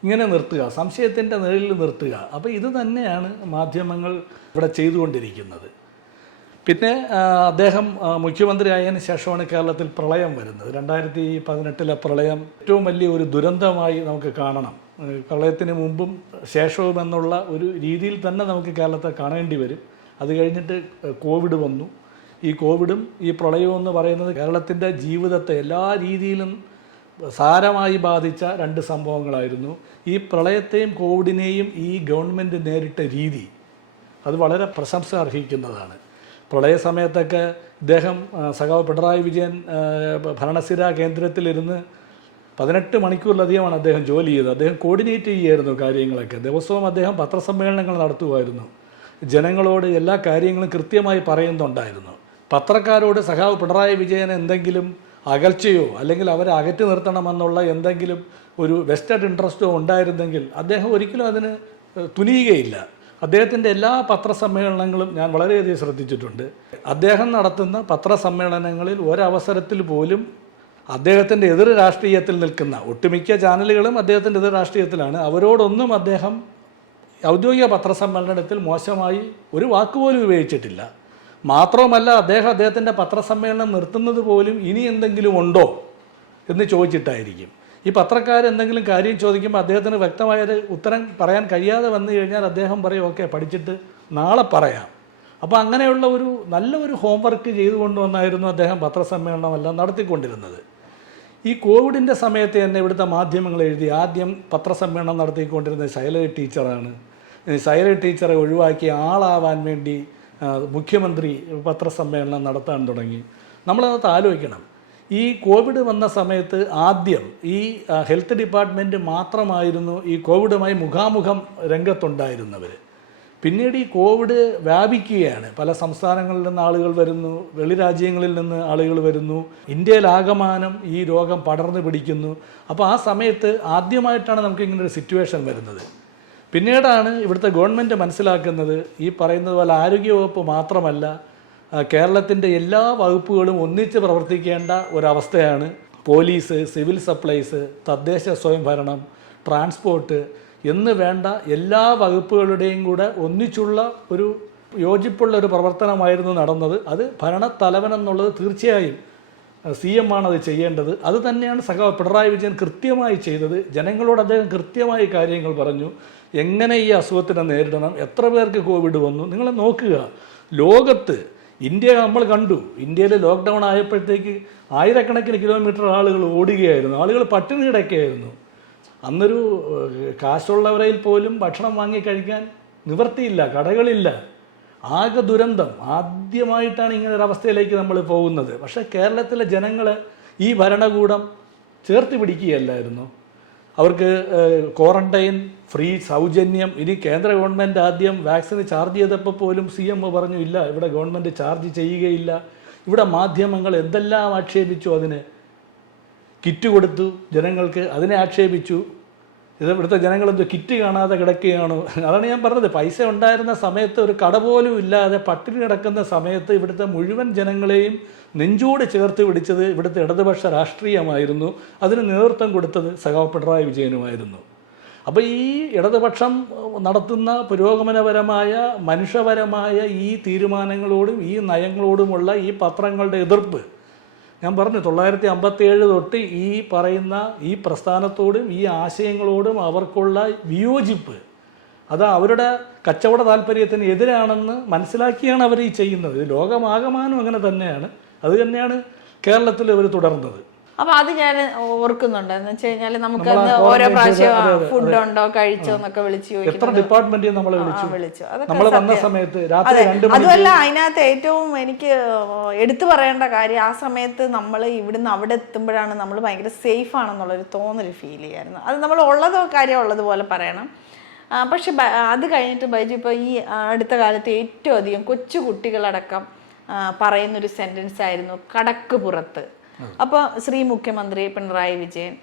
ഇങ്ങനെ നിർത്തുക, സംശയത്തിൻ്റെ നിഴലിൽ നിർത്തുക. അപ്പോൾ ഇത് തന്നെയാണ് മാധ്യമങ്ങൾ ഇവിടെ ചെയ്തുകൊണ്ടിരിക്കുന്നത്. പിന്നെ അദ്ദേഹം മുഖ്യമന്ത്രി ആയതിനു ശേഷമാണ് കേരളത്തിൽ പ്രളയം വരുന്നത്. 2018 പ്രളയം ഏറ്റവും വലിയ ഒരു ദുരന്തമായി നമുക്ക് കാണണം. പ്രളയത്തിന് മുമ്പും ശേഷവും എന്നുള്ള ഒരു രീതിയിൽ തന്നെ നമുക്ക് കേരളത്തെ കാണേണ്ടി വരും. അത് കഴിഞ്ഞിട്ട് കോവിഡ് വന്നു. ഈ കോവിഡും ഈ പ്രളയവും എന്ന് പറയുന്നത് കേരളത്തിൻ്റെ ജീവിതത്തെ എല്ലാ രീതിയിലും സാരമായി ബാധിച്ച 2 സംഭവങ്ങളായിരുന്നു. ഈ പ്രളയത്തെയും കോവിഡിനെയും ഈ ഗവൺമെൻറ് നേരിട്ട രീതി അത് വളരെ പ്രശംസ അർഹിക്കുന്നതാണ്. പ്രളയ സമയത്തൊക്കെ ഇദ്ദേഹം സഖാവ് പിണറായി വിജയൻ ഭരണസ്ഥിര കേന്ദ്രത്തിലിരുന്ന് 18 മണിക്കൂറിലധികമാണ് അദ്ദേഹം ജോലി ചെയ്തത്. അദ്ദേഹം കോർഡിനേറ്റ് ചെയ്യുമായിരുന്നു കാര്യങ്ങളൊക്കെ. ദിവസവും അദ്ദേഹം പത്രസമ്മേളനങ്ങൾ നടത്തുമായിരുന്നു. ജനങ്ങളോട് എല്ലാ കാര്യങ്ങളും കൃത്യമായി പറയുന്നുണ്ടായിരുന്നു. പത്രക്കാരോട് സഖാവ് പിണറായി വിജയൻ എന്തെങ്കിലും അകൽച്ചയോ അല്ലെങ്കിൽ അവരെ അകറ്റി നിർത്തണമെന്നുള്ള എന്തെങ്കിലും ഒരു വെസ്റ്റഡ് ഇൻട്രസ്റ്റോ ഉണ്ടായിരുന്നെങ്കിൽ അദ്ദേഹം ഒരിക്കലും അതിന് തുനിയുകയില്ല. അദ്ദേഹത്തിൻ്റെ എല്ലാ പത്രസമ്മേളനങ്ങളും ഞാൻ വളരെയധികം ശ്രദ്ധിച്ചിട്ടുണ്ട്. അദ്ദേഹം നടത്തുന്ന പത്രസമ്മേളനങ്ങളിൽ ഒരവസരത്തിൽ പോലും അദ്ദേഹത്തിൻ്റെ എതിർ രാഷ്ട്രീയത്തിൽ നിൽക്കുന്ന ഒട്ടുമിക്ക ചാനലുകളും അദ്ദേഹത്തിൻ്റെ എതിർ രാഷ്ട്രീയത്തിലാണ്. അവരോടൊന്നും അദ്ദേഹം ഔദ്യോഗിക പത്രസമ്മേളനത്തിൽ മോശമായി ഒരു വാക്കുപോലും ഉപയോഗിച്ചിട്ടില്ല. മാത്രവുമല്ല, അദ്ദേഹത്തിൻ്റെ പത്രസമ്മേളനം നിർത്തുന്നത് പോലും ഇനി എന്തെങ്കിലും ഉണ്ടോ എന്ന് ചോദിച്ചിട്ടായിരിക്കും. ഈ പത്രക്കാരെന്തെങ്കിലും കാര്യം ചോദിക്കുമ്പോൾ അദ്ദേഹത്തിന് വ്യക്തമായൊരു ഉത്തരം പറയാൻ കഴിയാതെ വന്നു കഴിഞ്ഞാൽ അദ്ദേഹം പറയും, ഓക്കെ, പഠിച്ചിട്ട് നാളെ പറയാം. അപ്പോൾ അങ്ങനെയുള്ള ഒരു നല്ലൊരു ഹോംവർക്ക് ചെയ്തുകൊണ്ടുവന്നായിരുന്നു അദ്ദേഹം പത്രസമ്മേളനമെല്ലാം നടത്തിക്കൊണ്ടിരുന്നത്. ഈ കോവിഡിൻ്റെ സമയത്ത് തന്നെ ഇവിടുത്തെ മാധ്യമങ്ങൾ എഴുതി ആദ്യം പത്രസമ്മേളനം നടത്തിക്കൊണ്ടിരുന്നത് ശൈലജ ടീച്ചറാണ്. ശൈലജ ടീച്ചറെ ഒഴിവാക്കി ആളാവാൻ വേണ്ടി മുഖ്യമന്ത്രി പത്രസമ്മേളനം നടത്താൻ തുടങ്ങി. നമ്മളത് ആലോചിക്കണം. ഈ കോവിഡ് വന്ന സമയത്ത് ആദ്യം ഈ ഹെൽത്ത് ഡിപ്പാർട്ട്മെൻറ്റ് മാത്രമായിരുന്നു ഈ കോവിഡുമായി മുഖാമുഖം രംഗത്തുണ്ടായിരുന്നവർ. പിന്നീട് ഈ കോവിഡ് വ്യാപിക്കുകയാണ്. പല സംസ്ഥാനങ്ങളിൽ നിന്ന് ആളുകൾ വരുന്നു, വെളിരാജ്യങ്ങളിൽ നിന്ന് ആളുകൾ വരുന്നു, ഇന്ത്യയിലാകമാനം ഈ രോഗം പടർന്നു പിടിക്കുന്നു. അപ്പോൾ ആ സമയത്ത് ആദ്യമായിട്ടാണ് നമുക്ക് ഇങ്ങനൊരു സിറ്റുവേഷൻ വരുന്നത്. പിന്നീടാണ് ഇവിടുത്തെ ഗവൺമെൻറ് മനസ്സിലാക്കുന്നത് ഈ പറയുന്നത് പോലെ ആരോഗ്യവകുപ്പ് മാത്രമല്ല, കേരളത്തിൻ്റെ എല്ലാ വകുപ്പുകളും ഒന്നിച്ച് പ്രവർത്തിക്കേണ്ട ഒരവസ്ഥയാണ്. പോലീസ്, സിവിൽ സപ്ലൈസ്, തദ്ദേശ സ്വയംഭരണം, ട്രാൻസ്പോർട്ട് എന്ന് വേണ്ട എല്ലാ വകുപ്പുകളുടെയും കൂടെ ഒന്നിച്ചുള്ള ഒരു യോജിപ്പുള്ള ഒരു പ്രവർത്തനമായിരുന്നു നടന്നത്. അത് ഭരണത്തലവൻ എന്നുള്ളത് തീർച്ചയായും CM ആണത് ചെയ്യേണ്ടത്. അത് തന്നെയാണ് സഖാവ് പിണറായി വിജയൻ കൃത്യമായി ചെയ്തത്. ജനങ്ങളോട് അദ്ദേഹം കൃത്യമായി കാര്യങ്ങൾ പറഞ്ഞു. എങ്ങനെ ഈ അസുഖത്തിനെ നേരിടണം, എത്ര പേർക്ക് കോവിഡ് വന്നു, നിങ്ങൾ നോക്കുക. ലോകത്ത് ഇന്ത്യ നമ്മൾ കണ്ടു. ഇന്ത്യയിൽ ലോക്ക്ഡൗൺ ആയപ്പോഴത്തേക്ക് ആയിരക്കണക്കിന് കിലോമീറ്റർ ആളുകൾ ഓടുകയായിരുന്നു, ആളുകൾ പട്ടിണി കിടക്കുകയായിരുന്നു. അന്നൊരു കാശുള്ളവരയിൽ പോലും ഭക്ഷണം വാങ്ങി കഴിക്കാൻ നിവൃത്തിയില്ല, കടകളില്ല, ആകെ ദുരന്തം. ആദ്യമായിട്ടാണ് ഇങ്ങനെ ഒരു അവസ്ഥയിലേക്ക് നമ്മൾ പോകുന്നത്. പക്ഷേ കേരളത്തിലെ ജനങ്ങൾ ഈ ഭരണകൂടം ചേർത്ത് പിടിക്കുകയല്ലായിരുന്നു. അവർക്ക് ക്വാറന്റൈൻ ഫ്രീ, സൗജന്യം. ഇനി കേന്ദ്ര ഗവൺമെൻറ് ആദ്യം വാക്സിന് ചാർജ് ചെയ്തപ്പോൾ പോലും CM പറഞ്ഞു, ഇല്ല, ഇവിടെ ഗവൺമെൻറ് ചാർജ് ചെയ്യുകയില്ല. ഇവിടെ മാധ്യമങ്ങൾ എന്തെല്ലാം ആക്ഷേപിച്ചു, അതിന് കിറ്റ് കൊടുത്തു ജനങ്ങൾക്ക്, അതിനെ ആക്ഷേപിച്ചു. ഇവിടുത്തെ ജനങ്ങളെന്തോ കിറ്റ് കാണാതെ കിടക്കുകയാണോ? അതാണ് ഞാൻ പറഞ്ഞത്. പൈസ ഉണ്ടായിരുന്ന സമയത്ത് ഒരു കട പോലും ഇല്ലാതെ പട്ടിണി കിടക്കുന്ന സമയത്ത് ഇവിടുത്തെ മുഴുവൻ ജനങ്ങളെയും നെഞ്ചോട് ചേർത്ത് പിടിച്ചത് ഇവിടുത്തെ ഇടതുപക്ഷ രാഷ്ട്രീയമായിരുന്നു. അതിന് നേതൃത്വം കൊടുത്തത് സഖാവ് പിണറായി വിജയനുമായിരുന്നു. അപ്പോൾ ഈ ഇടതുപക്ഷം നടത്തുന്ന പുരോഗമനപരമായ മനുഷ്യപരമായ ഈ തീരുമാനങ്ങളോടും ഈ നയങ്ങളോടുമുള്ള ഈ പത്രങ്ങളുടെ എതിർപ്പ്, ഞാൻ പറഞ്ഞു, 1957 തൊട്ട് ഈ പറയുന്ന ഈ പ്രസ്ഥാനത്തോടും ഈ ആശയങ്ങളോടും അവർക്കുള്ള വിയോജിപ്പ്, അത് അവരുടെ കച്ചവട താല്പര്യത്തിന് എതിരാണെന്ന് മനസ്സിലാക്കിയാണ് അവർ ഈ ചെയ്യുന്നത്. ലോകമാകമാനം അങ്ങനെ തന്നെയാണ്. അത് തന്നെയാണ് കേരളത്തിൽ അവർ തുടർന്നത്. അപ്പൊ അത് ഞാൻ ഓർക്കുന്നുണ്ട്. എന്ന് വെച്ച് കഴിഞ്ഞാൽ നമുക്ക് ഓരോ പ്രാവശ്യം ഫുഡ് ഉണ്ടോ, കഴിച്ചോ എന്നൊക്കെ വിളിച്ചു എത്ര ഡിപ്പാർട്ട്മെന്റ് നമ്മളെ വിളിച്ചു. നമ്മൾ വന്ന സമയത്ത് രാത്രി 2 മണിക്ക്. അതുമല്ല, അതിനകത്ത് ഏറ്റവും എനിക്ക് എടുത്തു പറയേണ്ട കാര്യം, ആ സമയത്ത് നമ്മൾ ഇവിടുന്ന് അവിടെ എത്തുമ്പോഴാണ് നമ്മൾ ഭയങ്കര സേഫ് ആണെന്നുള്ളൊരു തോന്നൽ ഫീൽ ചെയ്യായിരുന്നു. അത് നമ്മൾ കാര്യം ഉള്ളതുപോലെ പറയണം. പക്ഷെ അത് കഴിഞ്ഞിട്ട് ബൈജു ഇപ്പോൾ ഈ അടുത്ത കാലത്ത് ഏറ്റവും അധികം കൊച്ചു കുട്ടികളടക്കം പറയുന്നൊരു സെന്റൻസ് ആയിരുന്നു കടക്ക് പുറത്ത്. അപ്പോൾ ശ്രീ മുഖ്യമന്ത്രി പിണറായി വിജയൻ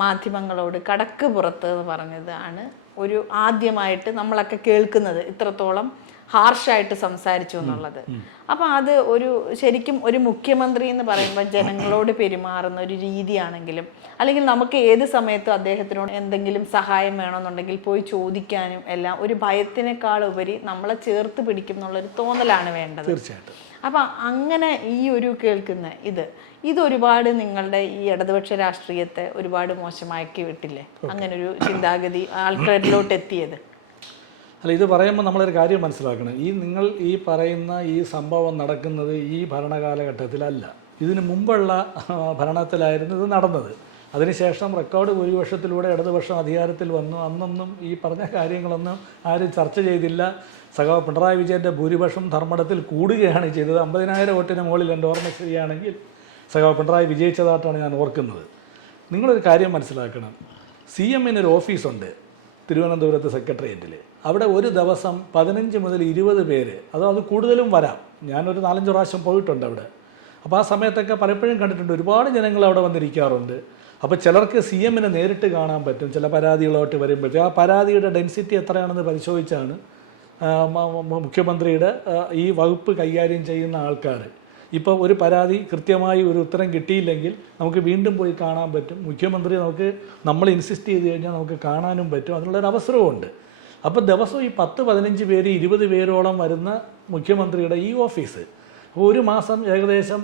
മാധ്യമങ്ങളോട് കടക്ക് പുറത്ത് എന്ന് പറഞ്ഞതാണ് ഒരു ആദ്യമായിട്ട് നമ്മളൊക്കെ കേൾക്കുന്നത്. ഇത്രത്തോളം ഹാർഷായിട്ട് സംസാരിച്ചു എന്നുള്ളത്. അപ്പം അത് ശരിക്കും ഒരു മുഖ്യമന്ത്രി എന്ന് പറയുമ്പോൾ ജനങ്ങളോട് പെരുമാറുന്ന ഒരു രീതിയാണെങ്കിലും, അല്ലെങ്കിൽ നമുക്ക് ഏത് സമയത്തും അദ്ദേഹത്തിനോട് എന്തെങ്കിലും സഹായം വേണമെന്നുണ്ടെങ്കിൽ പോയി ചോദിക്കാനും എല്ലാം ഒരു ഭയത്തിനേക്കാൾ ഉപരി നമ്മളെ ചേർത്ത് പിടിക്കും എന്നുള്ളൊരു തോന്നലാണ് വേണ്ടത്. തീർച്ചയായിട്ടും. അപ്പം അങ്ങനെ ഈ ഒരു കേൾക്കുന്ന ഇതൊരുപാട് നിങ്ങളുടെ ഈ ഇടതുപക്ഷ രാഷ്ട്രീയത്തെ ഒരുപാട് മോശമാക്കി വിട്ടില്ലേ? അങ്ങനൊരു ചിന്താഗതി ആൾക്കാരിലോട്ട് എത്തിയത്. അല്ല, ഇത് പറയുമ്പോൾ നമ്മളൊരു കാര്യം മനസ്സിലാക്കണം. നിങ്ങൾ ഈ പറയുന്ന ഈ സംഭവം നടക്കുന്നത് ഈ ഭരണകാലഘട്ടത്തിലല്ല, ഇതിന് മുമ്പുള്ള ഭരണത്തിലായിരുന്നു ഇത് നടന്നത്. അതിനുശേഷം റെക്കോർഡ് ഭൂരിപക്ഷത്തിലൂടെ ഇടതുപക്ഷം അധികാരത്തിൽ വന്നു. അന്നൊന്നും ഈ പറഞ്ഞ കാര്യങ്ങളൊന്നും ആരും ചർച്ച ചെയ്തില്ല. സഖാവ് പിണറായി വിജയൻ്റെ ഭൂരിപക്ഷം ധർമ്മടത്തിൽ കൂടുകയാണ് ചെയ്തത്. 50,000 വോട്ടിന് മുകളിൽ എൻ്റെ ഓർമ്മ ശരിയാണെങ്കിൽ സഖാവ് പിണറായി വിജയിച്ചതായിട്ടാണ് ഞാൻ ഓർക്കുന്നത്. നിങ്ങളൊരു കാര്യം മനസ്സിലാക്കണം. CM ഒരു ഓഫീസുണ്ട് തിരുവനന്തപുരത്ത് സെക്രട്ടേറിയറ്റിൽ. അവിടെ ഒരു ദിവസം 15 മുതൽ 20 പേര്, അത് കൂടുതലും വരാം. ഞാനൊരു 4-5 പ്രാവശ്യം പോയിട്ടുണ്ട് അവിടെ. അപ്പോൾ ആ സമയത്തൊക്കെ പലപ്പോഴും കണ്ടിട്ടുണ്ട് ഒരുപാട് ജനങ്ങൾ അവിടെ വന്നിരിക്കാറുണ്ട്. അപ്പോൾ ചിലർക്ക് CM നേരിട്ട് കാണാൻ പറ്റും. ചില പരാതികളോട്ട് വരുമ്പോഴത്തേക്ക് ആ പരാതിയുടെ ഡെൻസിറ്റി എത്രയാണെന്ന് പരിശോധിച്ചാണ് മുഖ്യമന്ത്രിയുടെ ഈ വകുപ്പ് കൈകാര്യം ചെയ്യുന്ന ആൾക്കാർ ഇപ്പോൾ ഒരു പരാതി കൃത്യമായി ഒരു ഉത്തരം കിട്ടിയില്ലെങ്കിൽ നമുക്ക് വീണ്ടും പോയി കാണാൻ പറ്റും. മുഖ്യമന്ത്രി നമ്മൾ ഇൻസിസ്റ്റ് ചെയ്ത് കഴിഞ്ഞാൽ നമുക്ക് കാണാനും പറ്റും. അതിനുള്ളൊരു അവസരമുണ്ട്. അപ്പോൾ ദിവസവും ഈ 10-15 പേര് 20 പേരോളം വരുന്ന മുഖ്യമന്ത്രിയുടെ ഈ ഓഫീസ് അപ്പോൾ ഒരു മാസം ഏകദേശം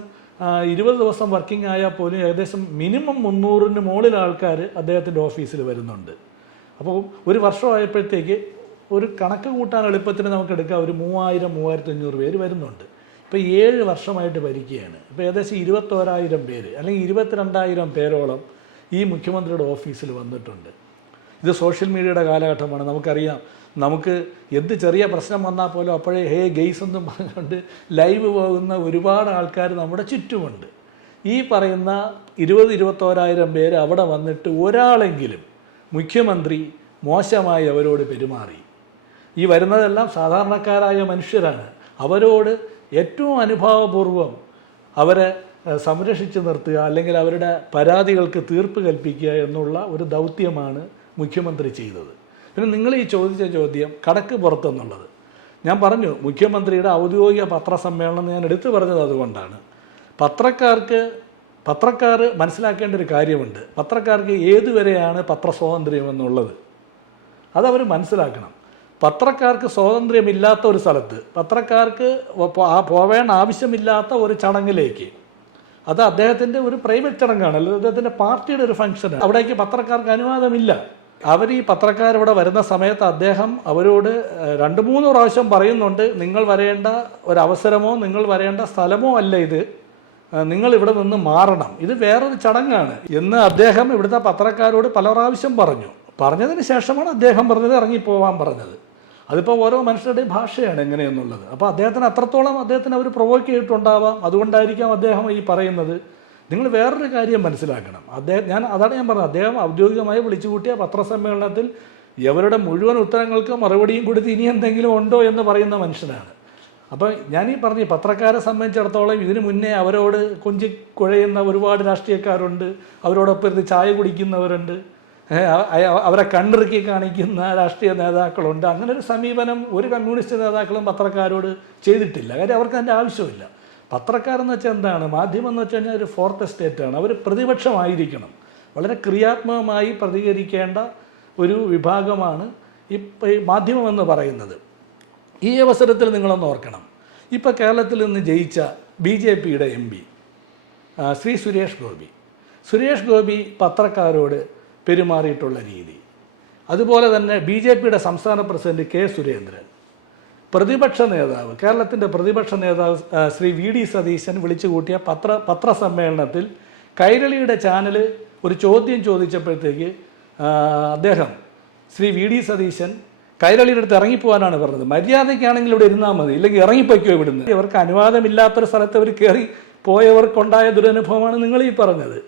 20 ദിവസം വർക്കിംഗ് ആയാൽ പോലും ഏകദേശം മിനിമം 300-ന് മുകളിൽ ആൾക്കാർ അദ്ദേഹത്തിൻ്റെ ഓഫീസിൽ വരുന്നുണ്ട്. അപ്പോൾ ഒരു വർഷമായപ്പോഴത്തേക്ക് ഒരു കണക്ക് കൂട്ടാൻ എളുപ്പത്തിന് നമുക്ക് എടുക്കാം, ഒരു 3000-3500 പേര് വരുന്നുണ്ട്. ഇപ്പോൾ 7 വർഷമായിട്ട് ഭരിക്കുകയാണ്. ഇപ്പോൾ ഏകദേശം 21,000 പേര് അല്ലെങ്കിൽ 22,000 പേരോളം ഈ മുഖ്യമന്ത്രിയുടെ ഓഫീസിൽ വന്നിട്ടുണ്ട്. ഇത് സോഷ്യൽ മീഡിയയുടെ കാലഘട്ടമാണ്. നമുക്കറിയാം, നമുക്ക് എന്ത് ചെറിയ പ്രശ്നം വന്നാൽ പോലും അപ്പോഴേ ഗെയ്സ് എന്നും പറഞ്ഞുകൊണ്ട് ലൈവ് പോകുന്ന ഒരുപാട് ആൾക്കാർ നമ്മുടെ ചുറ്റുമുണ്ട്. ഈ പറയുന്ന 20-21,000 പേര് അവിടെ വന്നിട്ട് ഒരാളെങ്കിലും മുഖ്യമന്ത്രി മോശമായി അവരോട് പെരുമാറി. ഈ വരുന്നതെല്ലാം സാധാരണക്കാരായ മനുഷ്യരാണ്. അവരോട് ഏറ്റവും അനുഭാവപൂർവം അവരെ സംരക്ഷിച്ചു നിർത്തുക, അല്ലെങ്കിൽ അവരുടെ പരാതികൾക്ക് തീർപ്പ് കൽപ്പിക്കുക എന്നുള്ള ഒരു ദൗത്യമാണ് മുഖ്യമന്ത്രി ചെയ്തത്. പിന്നെ നിങ്ങൾ ഈ ചോദിച്ച ചോദ്യം കടക്ക് പുറത്തെന്നുള്ളത്, ഞാൻ പറഞ്ഞു മുഖ്യമന്ത്രിയുടെ ഔദ്യോഗിക പത്രസമ്മേളനം ഞാൻ എടുത്തു പറഞ്ഞത് അതുകൊണ്ടാണ്. പത്രക്കാർ മനസ്സിലാക്കേണ്ട ഒരു കാര്യമുണ്ട്. പത്രക്കാർക്ക് ഏതുവരെയാണ് പത്രസ്വാതന്ത്ര്യം എന്നുള്ളത് അതവർ മനസ്സിലാക്കണം. പത്രക്കാർക്ക് സ്വാതന്ത്ര്യമില്ലാത്ത ഒരു സ്ഥലത്ത്, പത്രക്കാർക്ക് പോവേണ്ട ആവശ്യമില്ലാത്ത ഒരു ചടങ്ങിലേക്ക്, അത് അദ്ദേഹത്തിൻ്റെ ഒരു പ്രൈവറ്റ് ചടങ്ങാണ്, അല്ലെങ്കിൽ അദ്ദേഹത്തിൻ്റെ പാർട്ടിയുടെ ഒരു ഫംഗ്ഷനാണ്, അവിടേക്ക് പത്രക്കാർക്ക് അനുവാദമില്ല. അവർ ഈ പത്രക്കാരിവിടെ വരുന്ന സമയത്ത് അദ്ദേഹം അവരോട് 2-3 പ്രാവശ്യം പറയുന്നുണ്ട്, നിങ്ങൾ വരേണ്ട ഒരവസരമോ നിങ്ങൾ വരേണ്ട സ്ഥലമോ അല്ല ഇത്, നിങ്ങൾ ഇവിടെ നിന്ന് മാറണം, ഇത് വേറൊരു ചടങ്ങാണ് എന്ന് അദ്ദേഹം ഇവിടുത്തെ പത്രക്കാരോട് പല പ്രാവശ്യം പറഞ്ഞതിന് ശേഷമാണ് അദ്ദേഹം പറഞ്ഞത് ഇറങ്ങിപ്പോവാൻ പറഞ്ഞത്. അതിപ്പോൾ ഓരോ മനുഷ്യരുടെയും ഭാഷയാണ് എങ്ങനെയെന്നുള്ളത്. അപ്പോൾ അദ്ദേഹത്തിന് അത്രത്തോളം അവർ പ്രൊവോക്ക് ചെയ്തിട്ടുണ്ടാവാം. അതുകൊണ്ടായിരിക്കാം അദ്ദേഹം ഈ പറയുന്നത്. നിങ്ങൾ വേറൊരു കാര്യം മനസ്സിലാക്കണം. അതാണ് ഞാൻ പറഞ്ഞത്, അദ്ദേഹം ഔദ്യോഗികമായി വിളിച്ചു കൂട്ടിയ പത്രസമ്മേളനത്തിൽ ഇവരുടെ മുഴുവൻ ഉത്തരങ്ങൾക്ക് മറുപടിയും കൊടുത്ത് ഇനി എന്തെങ്കിലും ഉണ്ടോ എന്ന് പറയുന്ന മനുഷ്യനാണ്. അപ്പോൾ ഞാനീ പറഞ്ഞു, പത്രക്കാരെ സംബന്ധിച്ചിടത്തോളം ഇതിനു മുന്നേ അവരോട് കുഴയുന്ന ഒരുപാട് രാഷ്ട്രീയക്കാരുണ്ട്, അവരോടൊപ്പം ഇരുന്ന് ചായ കുടിക്കുന്നവരുണ്ട്, അവരെ കണ്ണിറുക്കി കാണിക്കുന്ന രാഷ്ട്രീയ നേതാക്കളുണ്ട്. അങ്ങനെ ഒരു സമീപനം ഒരു കമ്മ്യൂണിസ്റ്റ് നേതാക്കളും പത്രക്കാരോട് ചെയ്തിട്ടില്ല. കാര്യം അവർക്ക് അതിൻ്റെ ആവശ്യമില്ല. പത്രക്കാരെന്ന് വെച്ചാൽ എന്താണ്? മാധ്യമം എന്ന് വെച്ച് കഴിഞ്ഞാൽ ഒരു ഫോർത്ത് എസ്റ്റേറ്റാണ്. അവർ പ്രതിപക്ഷമായിരിക്കണം, വളരെ ക്രിയാത്മകമായി പ്രതികരിക്കേണ്ട ഒരു വിഭാഗമാണ് ഈ മാധ്യമം എന്ന് പറയുന്നത്. ഈ അവസരത്തിൽ നിങ്ങളൊന്ന് ഓർക്കണം, ഇപ്പോൾ കേരളത്തിൽ നിന്ന് ജയിച്ച BJPയുടെ MP ശ്രീ സുരേഷ് ഗോപി പത്രക്കാരോട് പെരുമാറിയിട്ടുള്ള രീതി, അതുപോലെ തന്നെ BJPയുടെ സംസ്ഥാന പ്രസിഡന്റ് K. സുരേന്ദ്രൻ, പ്രതിപക്ഷ നേതാവ്, കേരളത്തിൻ്റെ പ്രതിപക്ഷ നേതാവ് ശ്രീ VD സതീശൻ വിളിച്ചു കൂട്ടിയ പത്രസമ്മേളനത്തിൽ കൈരളിയുടെ ചാനൽ ഒരു ചോദ്യം ചോദിച്ചപ്പോഴത്തേക്ക് അദ്ദേഹം ശ്രീ VD സതീശൻ കൈരളിയുടെ അടുത്ത് ഇറങ്ങിപ്പോകാനാണ് പറഞ്ഞത്. മര്യാദയ്ക്കാണെങ്കിൽ ഇവിടെ ഇരുന്നാൽ മതി, ഇല്ലെങ്കിൽ ഇറങ്ങിപ്പോയ്ക്കോ ഇവിടുന്ന്. ഇവർക്ക് അനുവാദമില്ലാത്തൊരു സ്ഥലത്ത് അവർ കയറി പോയവർക്കുണ്ടായ ദുരനുഭവമാണ് നിങ്ങൾ ഈ പറഞ്ഞത്.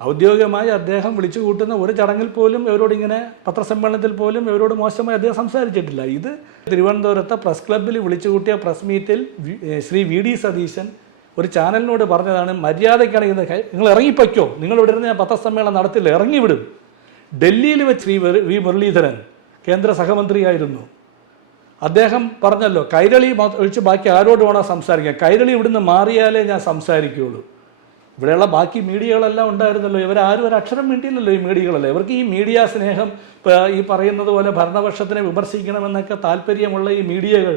ഔദ്യോഗികമായി അദ്ദേഹം വിളിച്ചു കൂട്ടുന്ന ഒരു ചടങ്ങിൽ പോലും ഇവരോടിങ്ങനെ, പത്രസമ്മേളനത്തിൽ പോലും ഇവരോട് മോശമായി അദ്ദേഹം സംസാരിച്ചിട്ടില്ല. ഇത് തിരുവനന്തപുരത്തെ പ്രസ് ക്ലബ്ബിൽ വിളിച്ചു കൂട്ടിയ പ്രസ് മീറ്റിൽ ശ്രീ VD സതീശൻ ഒരു ചാനലിനോട് പറഞ്ഞതാണ്, മര്യാദയ്ക്കാണെങ്കിൽ നിങ്ങൾ ഇറങ്ങിപ്പോയ്ക്കോ, നിങ്ങളിവിടെ ഇരുന്ന് ഞാൻ പത്രസമ്മേളനം നടത്തില്ല, ഇറങ്ങിവിടും. ഡൽഹിയിൽ വെച്ച് ശ്രീ V. മുരളീധരൻ കേന്ദ്ര സഹമന്ത്രിയായിരുന്നു. അദ്ദേഹം പറഞ്ഞല്ലോ, കൈരളി ഒഴിച്ച് ബാക്കി ആരോട് വേണോ സംസാരിക്കാം, കൈരളി ഇവിടുന്ന് മാറിയാലേ ഞാൻ സംസാരിക്കുകയുള്ളൂ. ഇവിടെയുള്ള ബാക്കി മീഡിയകളെല്ലാം ഉണ്ടായിരുന്നല്ലോ, ഇവരാരും ഒരു അക്ഷരം മിണ്ടിയില്ലല്ലോ ഈ മീഡിയകളല്ലേ. ഇവർക്ക് ഈ മീഡിയ സ്നേഹം, ഈ പറയുന്നത് പോലെ ഭരണപക്ഷത്തിനെ വിമർശിക്കണമെന്നൊക്കെ താല്പര്യമുള്ള ഈ മീഡിയകൾ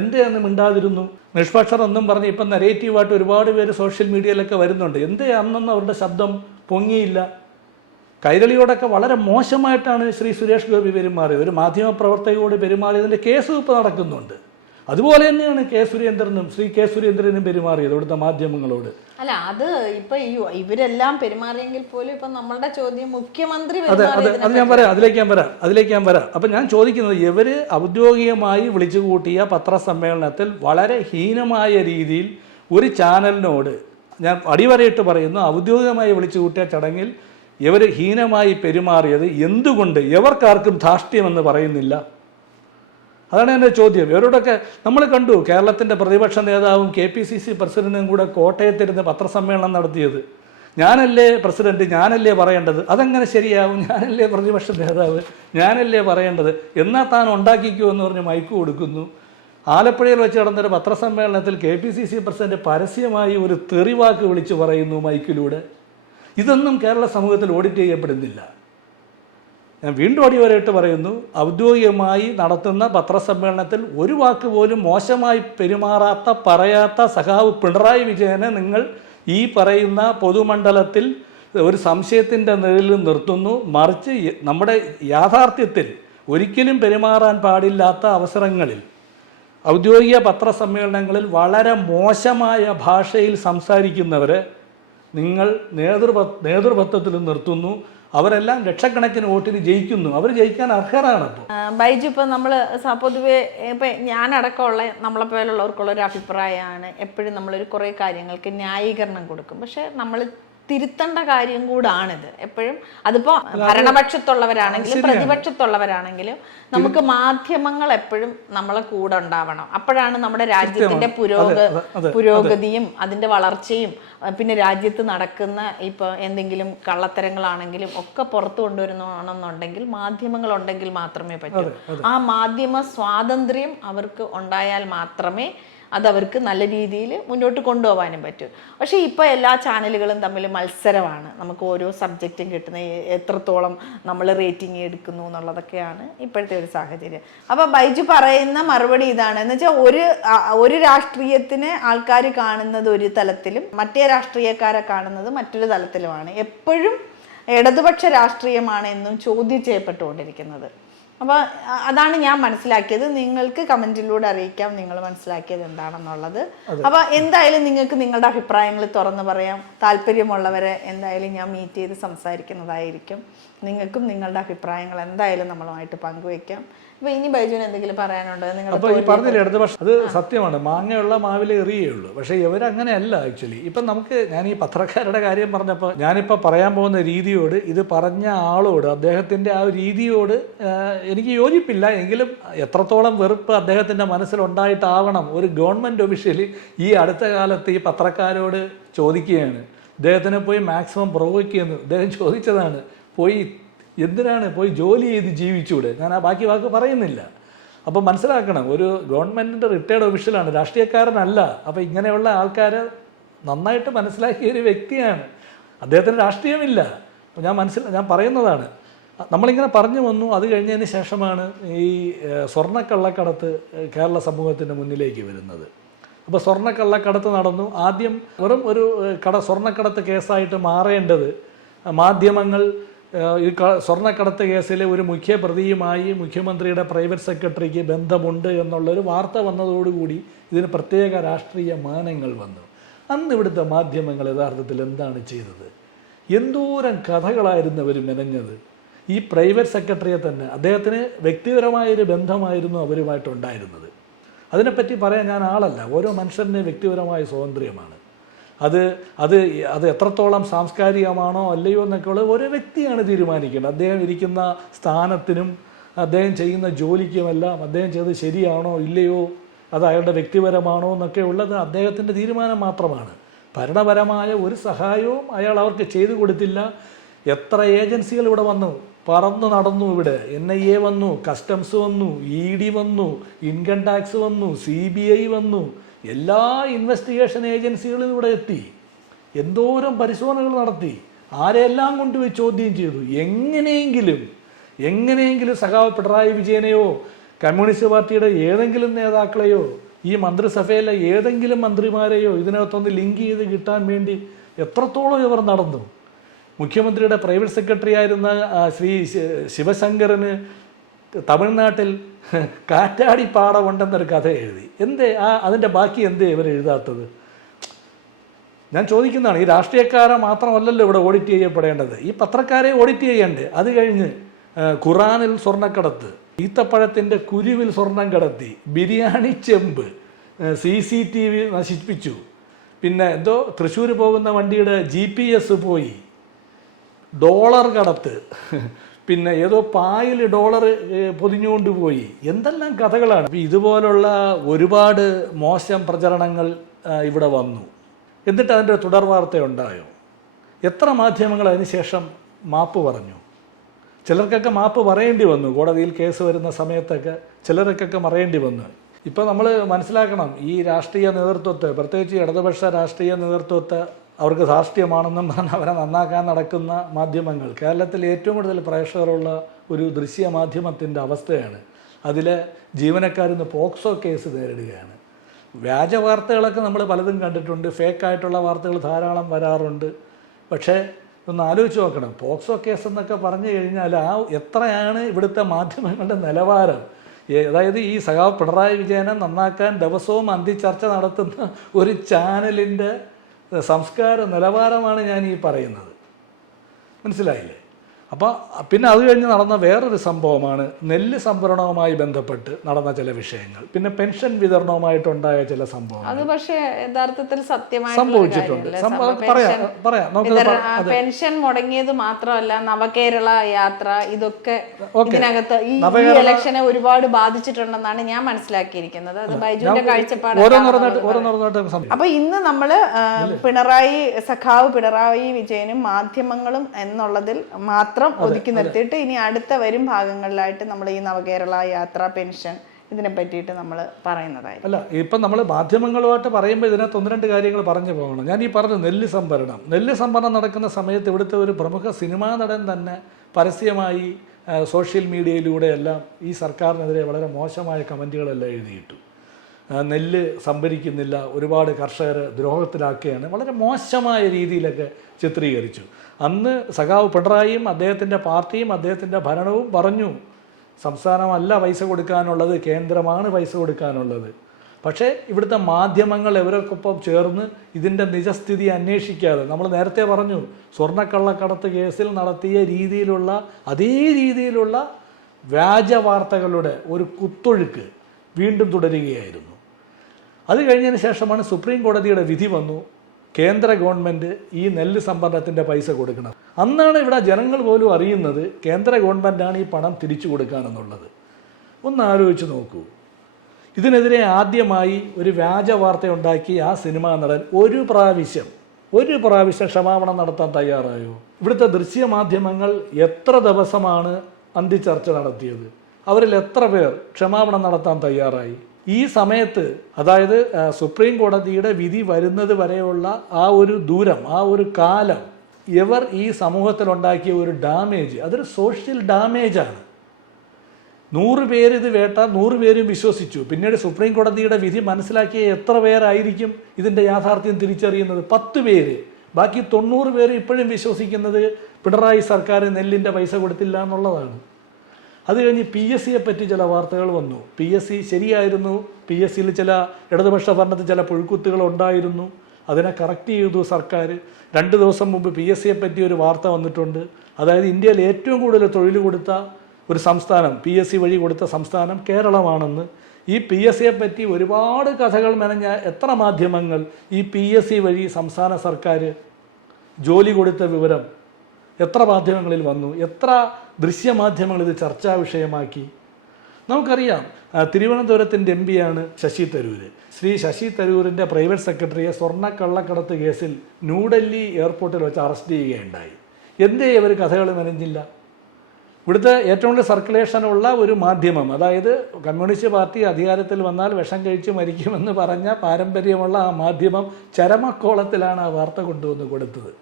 എന്തേ അന്ന് മിണ്ടാതിരുന്നു? നിഷ്പക്ഷർ എന്നും പറഞ്ഞ് ഇപ്പം നെഗറ്റീവായിട്ട് ഒരുപാട് പേര് സോഷ്യൽ മീഡിയയിലൊക്കെ വരുന്നുണ്ട്. എന്തേ അന്നൊന്നും അവരുടെ ശബ്ദം പൊങ്ങിയില്ല? കൈരളിയോടൊക്കെ വളരെ മോശമായിട്ടാണ് ശ്രീ സുരേഷ് ഗോപി പെരുമാറിയത്. ഒരു മാധ്യമപ്രവർത്തകയോട് പെരുമാറിയതിൻ്റെ കേസ് ഇപ്പോൾ നടക്കുന്നുണ്ട്. അതുപോലെ തന്നെയാണ് ശ്രീ കെ സുരേന്ദ്രനും പെരുമാറിയത് ഇവിടുത്തെ മാധ്യമങ്ങളോട്. അല്ല, അത് ഇപ്പൊ ഇവരെല്ലാം പെരുമാറിയെങ്കിൽ പോലും ഇപ്പൊ നമ്മളുടെ ചോദ്യം മുഖ്യമന്ത്രി അത് ഞാൻ പറയാം, അതിലേക്ക് ഞാൻ വരാം. അപ്പൊ ഞാൻ ചോദിക്കുന്നത്, ഇവര് ഔദ്യോഗികമായി വിളിച്ചുകൂട്ടിയ പത്രസമ്മേളനത്തിൽ വളരെ ഹീനമായ രീതിയിൽ ഒരു ചാനലിനോട് ഞാൻ അടിവരയിട്ട് പറയുന്നു, ഔദ്യോഗികമായി വിളിച്ചുകൂട്ടിയ ചടങ്ങിൽ ഇവർ ഹീനമായി പെരുമാറിയത് എന്തുകൊണ്ട് ഇവർക്കാർക്കും ധാർഷ്ട്യമെന്ന് പറയുന്നില്ല? അതാണ് എൻ്റെ ചോദ്യം. ഇവരോടൊക്കെ നമ്മൾ കണ്ടു, കേരളത്തിൻ്റെ പ്രതിപക്ഷ നേതാവും KPCC പ്രസിഡന്റും കൂടെ കോട്ടയത്തിരുന്ന് പത്രസമ്മേളനം നടത്തിയത്. ഞാനല്ലേ പ്രസിഡന്റ്, ഞാനല്ലേ പറയേണ്ടത്? അതെങ്ങനെ ശരിയാവും? ഞാനല്ലേ പ്രതിപക്ഷ നേതാവ്, ഞാനല്ലേ പറയേണ്ടത്? എന്നാൽ താൻ ഉണ്ടാക്കിക്കൂ എന്ന് പറഞ്ഞ് മൈക്ക് കൊടുക്കുന്നു. ആലപ്പുഴയിൽ വെച്ച് നടന്നൊരു പത്രസമ്മേളനത്തിൽ KPCC പ്രസിഡന്റ് പരസ്യമായി ഒരു തെറിവാക്ക് വിളിച്ചു പറയുന്നു മൈക്കിലൂടെ. ഇതൊന്നും കേരള സമൂഹത്തിൽ ഓഡിറ്റ് ചെയ്യപ്പെടുന്നില്ല. ഞാൻ വീണ്ടും അടിവരയിട്ട് പറയുന്നു, ഔദ്യോഗികമായി നടത്തുന്ന പത്രസമ്മേളനത്തിൽ ഒരു വാക്ക് പോലും മോശമായി പറയാത്ത സഖാവ് പിണറായി വിജയനെ നിങ്ങൾ ഈ പറയുന്ന പൊതുമണ്ഡലത്തിൽ ഒരു സംശയത്തിൻ്റെ നിഴലിൽ നിർത്തുന്നു. മറിച്ച് നമ്മുടെ യാഥാർത്ഥ്യത്തിൽ ഒരിക്കലും പെരുമാറാൻ പാടില്ലാത്ത അവസരങ്ങളിൽ ഔദ്യോഗിക പത്രസമ്മേളനങ്ങളിൽ വളരെ മോശമായ ഭാഷയിൽ സംസാരിക്കുന്നവരെ നിങ്ങൾ നേതൃത്വത്തിൽ നിർത്തുന്നു. അവരെല്ലാം ലക്ഷക്കണക്കിന് വോട്ടിന് ജയിക്കുന്നു. അവർ ജയിക്കാൻ അർഹരാണ്. അപ്പോൾ ബൈജു, ഇപ്പം നമ്മൾ പൊതുവെ ഇപ്പം ഞാനടക്കമുള്ള നമ്മളെ പോലുള്ളവർക്കുള്ള ഒരു അഭിപ്രായമാണ്, എപ്പോഴും നമ്മളൊരു കുറേ കാര്യങ്ങൾക്ക് ന്യായീകരണം കൊടുക്കും. പക്ഷെ നമ്മൾ തിരുത്തേണ്ട കാര്യം കൂടാണിത് എപ്പോഴും. അതിപ്പോൾ ഭരണപക്ഷത്തുള്ളവരാണെങ്കിലും പ്രതിപക്ഷത്തുള്ളവരാണെങ്കിലും നമുക്ക് മാധ്യമങ്ങൾ എപ്പോഴും നമ്മളെ കൂടെ ഉണ്ടാവണം. അപ്പോഴാണ് നമ്മുടെ രാജ്യത്തിന്റെ പുരോഗതിയും അതിന്റെ വളർച്ചയും പിന്നെ രാജ്യത്ത് നടക്കുന്ന ഇപ്പൊ എന്തെങ്കിലും കള്ളത്തരങ്ങളാണെങ്കിലും ഒക്കെ പുറത്തു കൊണ്ടുവരുന്നുണ്ടെങ്കിൽ മാധ്യമങ്ങൾ ഉണ്ടെങ്കിൽ മാത്രമേ പറ്റൂ. ആ മാധ്യമ സ്വാതന്ത്ര്യം അവർക്ക് ഉണ്ടായാൽ മാത്രമേ അതവർക്ക് നല്ല രീതിയിൽ മുന്നോട്ട് കൊണ്ടുപോകാനും പറ്റും. പക്ഷേ ഇപ്പോൾ എല്ലാ ചാനലുകളും തമ്മിൽ മത്സരമാണ്. നമുക്ക് ഓരോ സബ്ജക്റ്റും കിട്ടുന്ന എത്രത്തോളം നമ്മൾ റേറ്റിംഗ് എടുക്കുന്നു എന്നുള്ളതൊക്കെയാണ് ഇപ്പോഴത്തെ ഒരു സാഹചര്യം. അപ്പോൾ ബൈജു പറയുന്ന മറുപടി ഇതാണ്, എന്ന് വെച്ചാൽ ഒരു രാഷ്ട്രീയത്തിന് ആൾക്കാർ കാണുന്നത് ഒരു തലത്തിലും മറ്റേ രാഷ്ട്രീയക്കാരെ കാണുന്നത് മറ്റൊരു തലത്തിലുമാണ്. എപ്പോഴും ഇടതുപക്ഷ രാഷ്ട്രീയമാണ് എന്നും ചോദ്യം ചെയ്യപ്പെട്ടുകൊണ്ടിരിക്കുന്നത്. അപ്പോൾ അതാണ് ഞാൻ മനസ്സിലാക്കിയത്. നിങ്ങൾക്ക് കമന്റിലൂടെ അറിയിക്കാം നിങ്ങൾ മനസ്സിലാക്കിയത് എന്താണെന്നുള്ളത്. അപ്പോൾ എന്തായാലും നിങ്ങൾക്ക് നിങ്ങളുടെ അഭിപ്രായങ്ങൾ തുറന്നു പറയാം. താല്പര്യമുള്ളവരെ എന്തായാലും ഞാൻ മീറ്റ് ചെയ്ത് സംസാരിക്കുന്നതായിരിക്കും. നിങ്ങൾക്കും നിങ്ങളുടെ അഭിപ്രായങ്ങൾ എന്തായാലും നമ്മളുമായിട്ട് പങ്കുവയ്ക്കാം. അപ്പോൾ ഇനി ബൈജുവിന് എന്തെങ്കിലും പറയാനുണ്ടോ? അപ്പോൾ ഈ പറഞ്ഞില്ല ഇടതുപക്ഷം, അത് സത്യമാണ്, മാങ്ങയുള്ള മാവിലെ എറിയുള്ളൂ. പക്ഷേ ഇവരങ്ങനെയല്ല ആക്ച്വലി. ഇപ്പം ഞാൻ ഈ പത്രക്കാരുടെ കാര്യം പറഞ്ഞപ്പോൾ ഞാനിപ്പോൾ പറയാൻ പോകുന്ന രീതിയോട്, ഇത് പറഞ്ഞ ആളോട്, അദ്ദേഹത്തിൻ്റെ ആ രീതിയോട് എനിക്ക് യോജിപ്പില്ല. എങ്കിലും എത്രത്തോളം വെറുപ്പ് അദ്ദേഹത്തിൻ്റെ മനസ്സിലുണ്ടായിട്ടാവണം ഒരു ഗവൺമെൻറ് ഒഫീഷ്യലി ഈ അടുത്ത കാലത്ത് ഈ പത്രക്കാരോട് ചോദിക്കുകയാണ്. അദ്ദേഹത്തിനെ പോയി മാക്സിമം പ്രൊവോക്ക് ചെയ്യുന്നു. അദ്ദേഹം ചോദിച്ചതാണ്, എന്തിനാണ് പോയി ജോലി ചെയ്ത് ജീവിച്ചൂടെ? ഞാൻ ആ ബാക്കി വാക്ക് പറയുന്നില്ല. അപ്പോൾ മനസ്സിലാക്കണം, ഒരു ഗവൺമെൻറ്റിൻ്റെ റിട്ടയർഡ് ഒഫീഷ്യലാണ്, രാഷ്ട്രീയക്കാരനല്ല. അപ്പോൾ ഇങ്ങനെയുള്ള ആൾക്കാരെ നന്നായിട്ട് മനസ്സിലാക്കിയ ഒരു വ്യക്തിയാണ്. അദ്ദേഹത്തിന് രാഷ്ട്രീയമില്ല. അപ്പോൾ ഞാൻ പറയുന്നതാണ്, നമ്മളിങ്ങനെ പറഞ്ഞു വന്നു. അത് കഴിഞ്ഞതിന് ശേഷമാണ് ഈ സ്വർണ്ണക്കള്ളക്കടത്ത് കേരള സമൂഹത്തിൻ്റെ മുന്നിലേക്ക് വരുന്നത്. അപ്പോൾ സ്വർണ്ണക്കള്ളക്കടത്ത് നടന്നു. ആദ്യം വെറും ഒരു സ്വർണ്ണക്കടത്ത് കേസായിട്ട് മാറേണ്ടത് മാധ്യമങ്ങൾ ഈ സ്വർണ്ണക്കടത്ത് കേസിലെ ഒരു മുഖ്യ പ്രതിയുമായി മുഖ്യമന്ത്രിയുടെ പ്രൈവറ്റ് സെക്രട്ടറിക്ക് ബന്ധമുണ്ട് എന്നുള്ളൊരു വാർത്ത വന്നതോടുകൂടി ഇതിന് പ്രത്യേക രാഷ്ട്രീയ മാനങ്ങൾ വന്നു. അന്ന് ഇവിടുത്തെ മാധ്യമങ്ങൾ യഥാർത്ഥത്തിൽ എന്താണ് ചെയ്തത്? എന്തോരം കഥകളായിരുന്നു അവർ മെനഞ്ഞത്. ഈ പ്രൈവറ്റ് സെക്രട്ടറിയെ തന്നെ, അദ്ദേഹത്തിന് വ്യക്തിപരമായൊരു ബന്ധമായിരുന്നു അവരുമായിട്ടുണ്ടായിരുന്നത്. അതിനെപ്പറ്റി പറയാൻ ഞാൻ ആളല്ല. ഓരോ മനുഷ്യൻ്റെ വ്യക്തിപരമായ സ്വാതന്ത്ര്യമാണ്. അത് എത്രത്തോളം സാംസ്കാരികമാണോ അല്ലയോ എന്നൊക്കെയുള്ള ഓരോ വ്യക്തിയാണ് തീരുമാനിക്കേണ്ടത്. അദ്ദേഹം ഇരിക്കുന്ന സ്ഥാനത്തിനും അദ്ദേഹം ചെയ്യുന്ന ജോലിക്കുമെല്ലാം അദ്ദേഹം ചെയ്തത് ശരിയാണോ ഇല്ലയോ, അത് അയാളുടെ വ്യക്തിപരമാണോ എന്നൊക്കെ ഉള്ളത് അദ്ദേഹത്തിൻ്റെ തീരുമാനം മാത്രമാണ്. ഭരണപരമായ ഒരു സഹായവും അയാൾ അവർക്ക് ചെയ്തു കൊടുത്തില്ല. എത്ര ഏജൻസികൾ ഇവിടെ വന്നു, പറന്നു നടന്നു. ഇവിടെ NIA വന്നു, കസ്റ്റംസ് വന്നു, ED വന്നു, ഇൻകം ടാക്സ് വന്നു, CBI വന്നു, എല്ലാ ഇൻവെസ്റ്റിഗേഷൻ ഏജൻസികളും ഇവിടെ എത്തി. എന്തോരം പരിശോധനകൾ നടത്തി, ആരെല്ലാം കൊണ്ടുപോയി ചോദ്യം ചെയ്തു. എങ്ങനെയെങ്കിലും സഖാവ് പിണറായി വിജയനെയോ കമ്മ്യൂണിസ്റ്റ് പാർട്ടിയുടെ ഏതെങ്കിലും നേതാക്കളെയോ ഈ മന്ത്രിസഭയിലെ ഏതെങ്കിലും മന്ത്രിമാരെയോ ഇതിനകത്തൊന്ന് ലിങ്ക് ചെയ്ത് കിട്ടാൻ വേണ്ടി എത്രത്തോളം ഇവർ നടന്നു. മുഖ്യമന്ത്രിയുടെ പ്രൈവറ്റ് സെക്രട്ടറി ആയിരുന്ന ശ്രീ ശിവശങ്കറിന് തമിഴ്നാട്ടിൽ കാറ്റാടി പാടമുണ്ടെന്നൊരു കഥ എഴുതി. എന്തേ അതിൻ്റെ ബാക്കി എന്തേ ഇവർ എഴുതാത്തത്? ഞാൻ ചോദിക്കുന്നതാണ്. ഈ രാഷ്ട്രീയക്കാരെ മാത്രമല്ലല്ലോ ഇവിടെ ഓഡിറ്റ് ചെയ്യപ്പെടേണ്ടത്, ഈ പത്രക്കാരെ ഓഡിറ്റ് ചെയ്യണ്ടേ? അത് കഴിഞ്ഞ് ഖുറാനിൽ സ്വർണ്ണക്കടത്ത്, ഈത്തപ്പഴത്തിൻ്റെ കുരുവിൽ സ്വർണം കടത്തി, ബിരിയാണി ചെമ്പ്, CCTV നശിപ്പിച്ചു, പിന്നെ എന്തോ തൃശ്ശൂർ പോകുന്ന വണ്ടിയുടെ GPS പോയി, ഡോളർ കടത്ത്, പിന്നെ ഏതോ പായിൽ ഡോളർ പൊതിഞ്ഞുകൊണ്ട് പോയി, എന്തെല്ലാം കഥകളാണ്. ഇതുപോലുള്ള ഒരുപാട് മോശം പ്രചരണങ്ങൾ ഇവിടെ വന്നു. എന്നിട്ട് അതിൻ്റെ തുടർ വാർത്തയുണ്ടായോ? എത്ര മാധ്യമങ്ങൾ അതിനുശേഷം മാപ്പ് പറഞ്ഞു? ചിലർക്കൊക്കെ മാപ്പ് പറയേണ്ടി വന്നു. കോടതിയിൽ കേസ് വരുന്ന സമയത്തൊക്കെ ചിലർക്കൊക്കെ പറയേണ്ടി വന്നു. ഇപ്പോൾ നമ്മൾ മനസ്സിലാക്കണം, ഈ രാഷ്ട്രീയ നേതൃത്വത്തെ, പ്രത്യേകിച്ച് ഇടതുപക്ഷ രാഷ്ട്രീയ നേതൃത്വത്തെ അവർക്ക് ധാർഷ്ട്യമാണെന്നും പറഞ്ഞ് അവരെ നന്നാക്കാൻ നടക്കുന്ന മാധ്യമങ്ങൾ, കേരളത്തിൽ ഏറ്റവും കൂടുതൽ പ്രേക്ഷകരുള്ള ഒരു ദൃശ്യ മാധ്യമത്തിൻ്റെ അവസ്ഥയാണ്. അതിലെ ജീവനക്കാരിന്ന് പോക്സോ കേസ് നേരിടുകയാണ്. വ്യാജ വാർത്തകളൊക്കെ നമ്മൾ പലതും കണ്ടിട്ടുണ്ട്, ഫേക്കായിട്ടുള്ള വാർത്തകൾ ധാരാളം വരാറുണ്ട്. പക്ഷേ ഒന്ന് ആലോചിച്ച് നോക്കണം, പോക്സോ കേസ് എന്നൊക്കെ പറഞ്ഞു കഴിഞ്ഞാൽ എത്രയാണ് ഇവിടുത്തെ മാധ്യമങ്ങളുടെ നിലവാരം? അതായത് ഈ സഖാവ് പിണറായി വിജയനെ നന്നാക്കാൻ ദിവസവും അന്തിച്ചർച്ച നടത്തുന്ന ഒരു ചാനലിൻ്റെ സംസ്കാര നിലവാരമാണ് ഞാൻ ഈ പറയുന്നത്. മനസ്സിലായില്ലേ? അപ്പോൾ പിന്നെ അത് കഴിഞ്ഞ് നടന്ന വേറൊരു സംഭവമാണ് നെല്ല് സംഭരണവുമായി ബന്ധപ്പെട്ട് നടന്ന ചില വിഷയങ്ങൾ, പിന്നെ പെൻഷൻ വിതരണവുമായിട്ടുണ്ടായ ചില സംഭവങ്ങൾ. അത് പക്ഷേ യഥാർത്ഥത്തിൽ സംഭവിച്ചിട്ടുണ്ട്. പെൻഷൻ മുടങ്ങിയത് മാത്രമല്ല, നവകേരള യാത്ര, ഇതൊക്കെ ഇതിനകത്ത് ഈ ഇലക്ഷനെ ഒരുപാട് ബാധിച്ചിട്ടുണ്ടെന്നാണ് ഞാൻ മനസ്സിലാക്കിയിരിക്കുന്നത്. അത് ബൈജുവിന്റെ കാഴ്ചപ്പാട്. അപ്പൊ ഇന്ന് നമ്മള് സഖാവ് പിണറായി വിജയനും മാധ്യമങ്ങളും എന്നുള്ളതിൽ മാത്രം ഒതുക്കി നിർത്തിയിട്ട് ഇനി അടുത്ത വരും ഭാഗങ്ങളിലായിട്ട് നമ്മൾ ഈ നവകേരള യാത്ര, പെൻഷൻ, ഇതിനെ പറ്റിയിട്ട് നമ്മൾ പറയുന്നതായിരിക്കും. അല്ല, ഇപ്പം നമ്മൾ മാധ്യമങ്ങളുമായിട്ട് പറയുമ്പോൾ ഇതിനകത്ത് ഒന്ന് രണ്ട് കാര്യങ്ങൾ പറഞ്ഞു പോകണം. ഞാൻ ഈ പറഞ്ഞു നെല്ല് സംഭരണം നടക്കുന്ന സമയത്ത് ഇവിടുത്തെ ഒരു പ്രമുഖ സിനിമാ നടൻ തന്നെ പരസ്യമായി സോഷ്യൽ മീഡിയയിലൂടെയെല്ലാം ഈ സർക്കാരിനെതിരെ വളരെ മോശമായ കമൻറ്റുകളെല്ലാം എഴുതിയിട്ടു. നെല്ല് സംഭരിക്കുന്നില്ല, ഒരുപാട് കർഷകരെ ദ്രോഹത്തിലാക്കുകയാണ്, വളരെ മോശമായ രീതിയിലൊക്കെ ചിത്രീകരിച്ചു. അന്ന് സഖാവ് പിണറായിയും അദ്ദേഹത്തിൻ്റെ പാർട്ടിയും അദ്ദേഹത്തിൻ്റെ ഭരണവും പറഞ്ഞു, സംസ്ഥാനമല്ല പൈസ കൊടുക്കാനുള്ളത്, കേന്ദ്രമാണ് പൈസ കൊടുക്കാനുള്ളത്. പക്ഷേ ഇവിടുത്തെ മാധ്യമങ്ങൾ ഇവരൊക്കൊപ്പം ചേർന്ന് ഇതിൻ്റെ നിജസ്ഥിതി അന്വേഷിക്കാതെ, നമ്മൾ നേരത്തെ പറഞ്ഞു, സ്വർണ്ണക്കള്ളക്കടത്ത് കേസിൽ നടത്തിയ രീതിയിലുള്ള അതേ രീതിയിലുള്ള വ്യാജ വാർത്തകളുടെ ഒരു കുത്തൊഴുക്ക് വീണ്ടും തുടരുകയായിരുന്നു. അത് കഴിഞ്ഞതിന് ശേഷമാണ് സുപ്രീം കോടതിയുടെ വിധി വന്നു, കേന്ദ്ര ഗവൺമെൻറ് ഈ നെല്ല് സംഭരണത്തിൻ്റെ പൈസ കൊടുക്കണം. അന്നാണ് ഇവിടെ ജനങ്ങൾ പോലും അറിയുന്നത് കേന്ദ്ര ഗവൺമെൻറ്റാണ് ഈ പണം തിരിച്ചു കൊടുക്കാനെന്നുള്ളത്. ഒന്ന് ആലോചിച്ച് നോക്കൂ. ഇതിനെതിരെ ആദ്യമായി ഒരു വ്യാജ വാർത്തയുണ്ടാക്കി ആ സിനിമാ നടൻ ഒരു പ്രാവശ്യം ക്ഷമാപണം നടത്താൻ തയ്യാറായോ? ഇവിടുത്തെ ദൃശ്യമാധ്യമങ്ങൾ എത്ര ദിവസമാണ് അന്തിച്ചർച്ച നടത്തിയത്? അവരിൽ എത്ര പേർ ക്ഷമാപണം നടത്താൻ തയ്യാറായി? ഈ സമയത്ത്, അതായത് സുപ്രീം കോടതിയുടെ വിധി വരുന്നത് വരെയുള്ള ആ ഒരു ദൂരം, ആ ഒരു കാലം, ഇവർ ഈ സമൂഹത്തിലുണ്ടാക്കിയ ഒരു ഡാമേജ്, അതൊരു സോഷ്യൽ ഡാമേജാണ്. 100 പേര് ഇത് 100 പേരും വിശ്വസിച്ചു. പിന്നീട് സുപ്രീം കോടതിയുടെ വിധി മനസ്സിലാക്കിയ എത്ര പേരായിരിക്കും ഇതിൻ്റെ യാഥാർത്ഥ്യം തിരിച്ചറിയുന്നത്? 10 പേര്. ബാക്കി 90 പേര് ഇപ്പോഴും വിശ്വസിക്കുന്നത് പിണറായി സർക്കാർ നെല്ലിൻ്റെ പൈസ കൊടുത്തില്ല എന്നുള്ളതാണ്. അത് കഴിഞ്ഞ് PSCയെ പറ്റി ചില വാർത്തകൾ വന്നു. PSC ശരിയായിരുന്നു, PSCയിൽ ചില ഇടതുപക്ഷ ഭരണത്തിൽ ചില പുഴുക്കുത്തുകൾ ഉണ്ടായിരുന്നു, അതിനെ കറക്റ്റ് ചെയ്തു സർക്കാർ. 2 ദിവസം മുമ്പ് PSCയെ പറ്റി ഒരു വാർത്ത വന്നിട്ടുണ്ട്. അതായത് ഇന്ത്യയിൽ ഏറ്റവും കൂടുതൽ തൊഴിൽ കൊടുത്ത ഒരു സംസ്ഥാനം, PSC വഴി കൊടുത്ത സംസ്ഥാനം കേരളമാണെന്ന്. ഈ PSCയെ പറ്റി ഒരുപാട് കഥകൾ മെനഞ്ഞ എത്ര മാധ്യമങ്ങൾ ഈ PSC വഴി സംസ്ഥാന സർക്കാർ ജോലി കൊടുത്ത വിവരം എത്ര മാധ്യമങ്ങളിൽ വന്നു? എത്ര ദൃശ്യമാധ്യമങ്ങൾ ഇത് ചർച്ചാ വിഷയമാക്കി? നമുക്കറിയാം, തിരുവനന്തപുരത്തിൻ്റെ MP ആണ് ശശി തരൂർ. ശ്രീ ശശി തരൂരിൻ്റെ പ്രൈവറ്റ് സെക്രട്ടറിയെ സ്വർണ്ണക്കള്ളക്കടത്ത് കേസിൽ ന്യൂഡൽഹി എയർപോർട്ടിൽ വെച്ച് അറസ്റ്റ് ചെയ്യുകയുണ്ടായി. എന്തേ ഇവർ കഥകൾ മെനഞ്ഞില്ല? ഇവിടുത്തെ ഏറ്റവും കൂടുതൽ സർക്കുലേഷനുള്ള ഒരു മാധ്യമം, അതായത് കമ്മ്യൂണിസ്റ്റ് പാർട്ടി അധികാരത്തിൽ വന്നാൽ വിഷം കഴിച്ച് മരിക്കുമെന്ന് പറഞ്ഞ പാരമ്പര്യമുള്ള ആ മാധ്യമം ചരമക്കോളത്തിലാണ് ആ വാർത്ത കൊണ്ടുവന്ന് കൊടുത്തത്.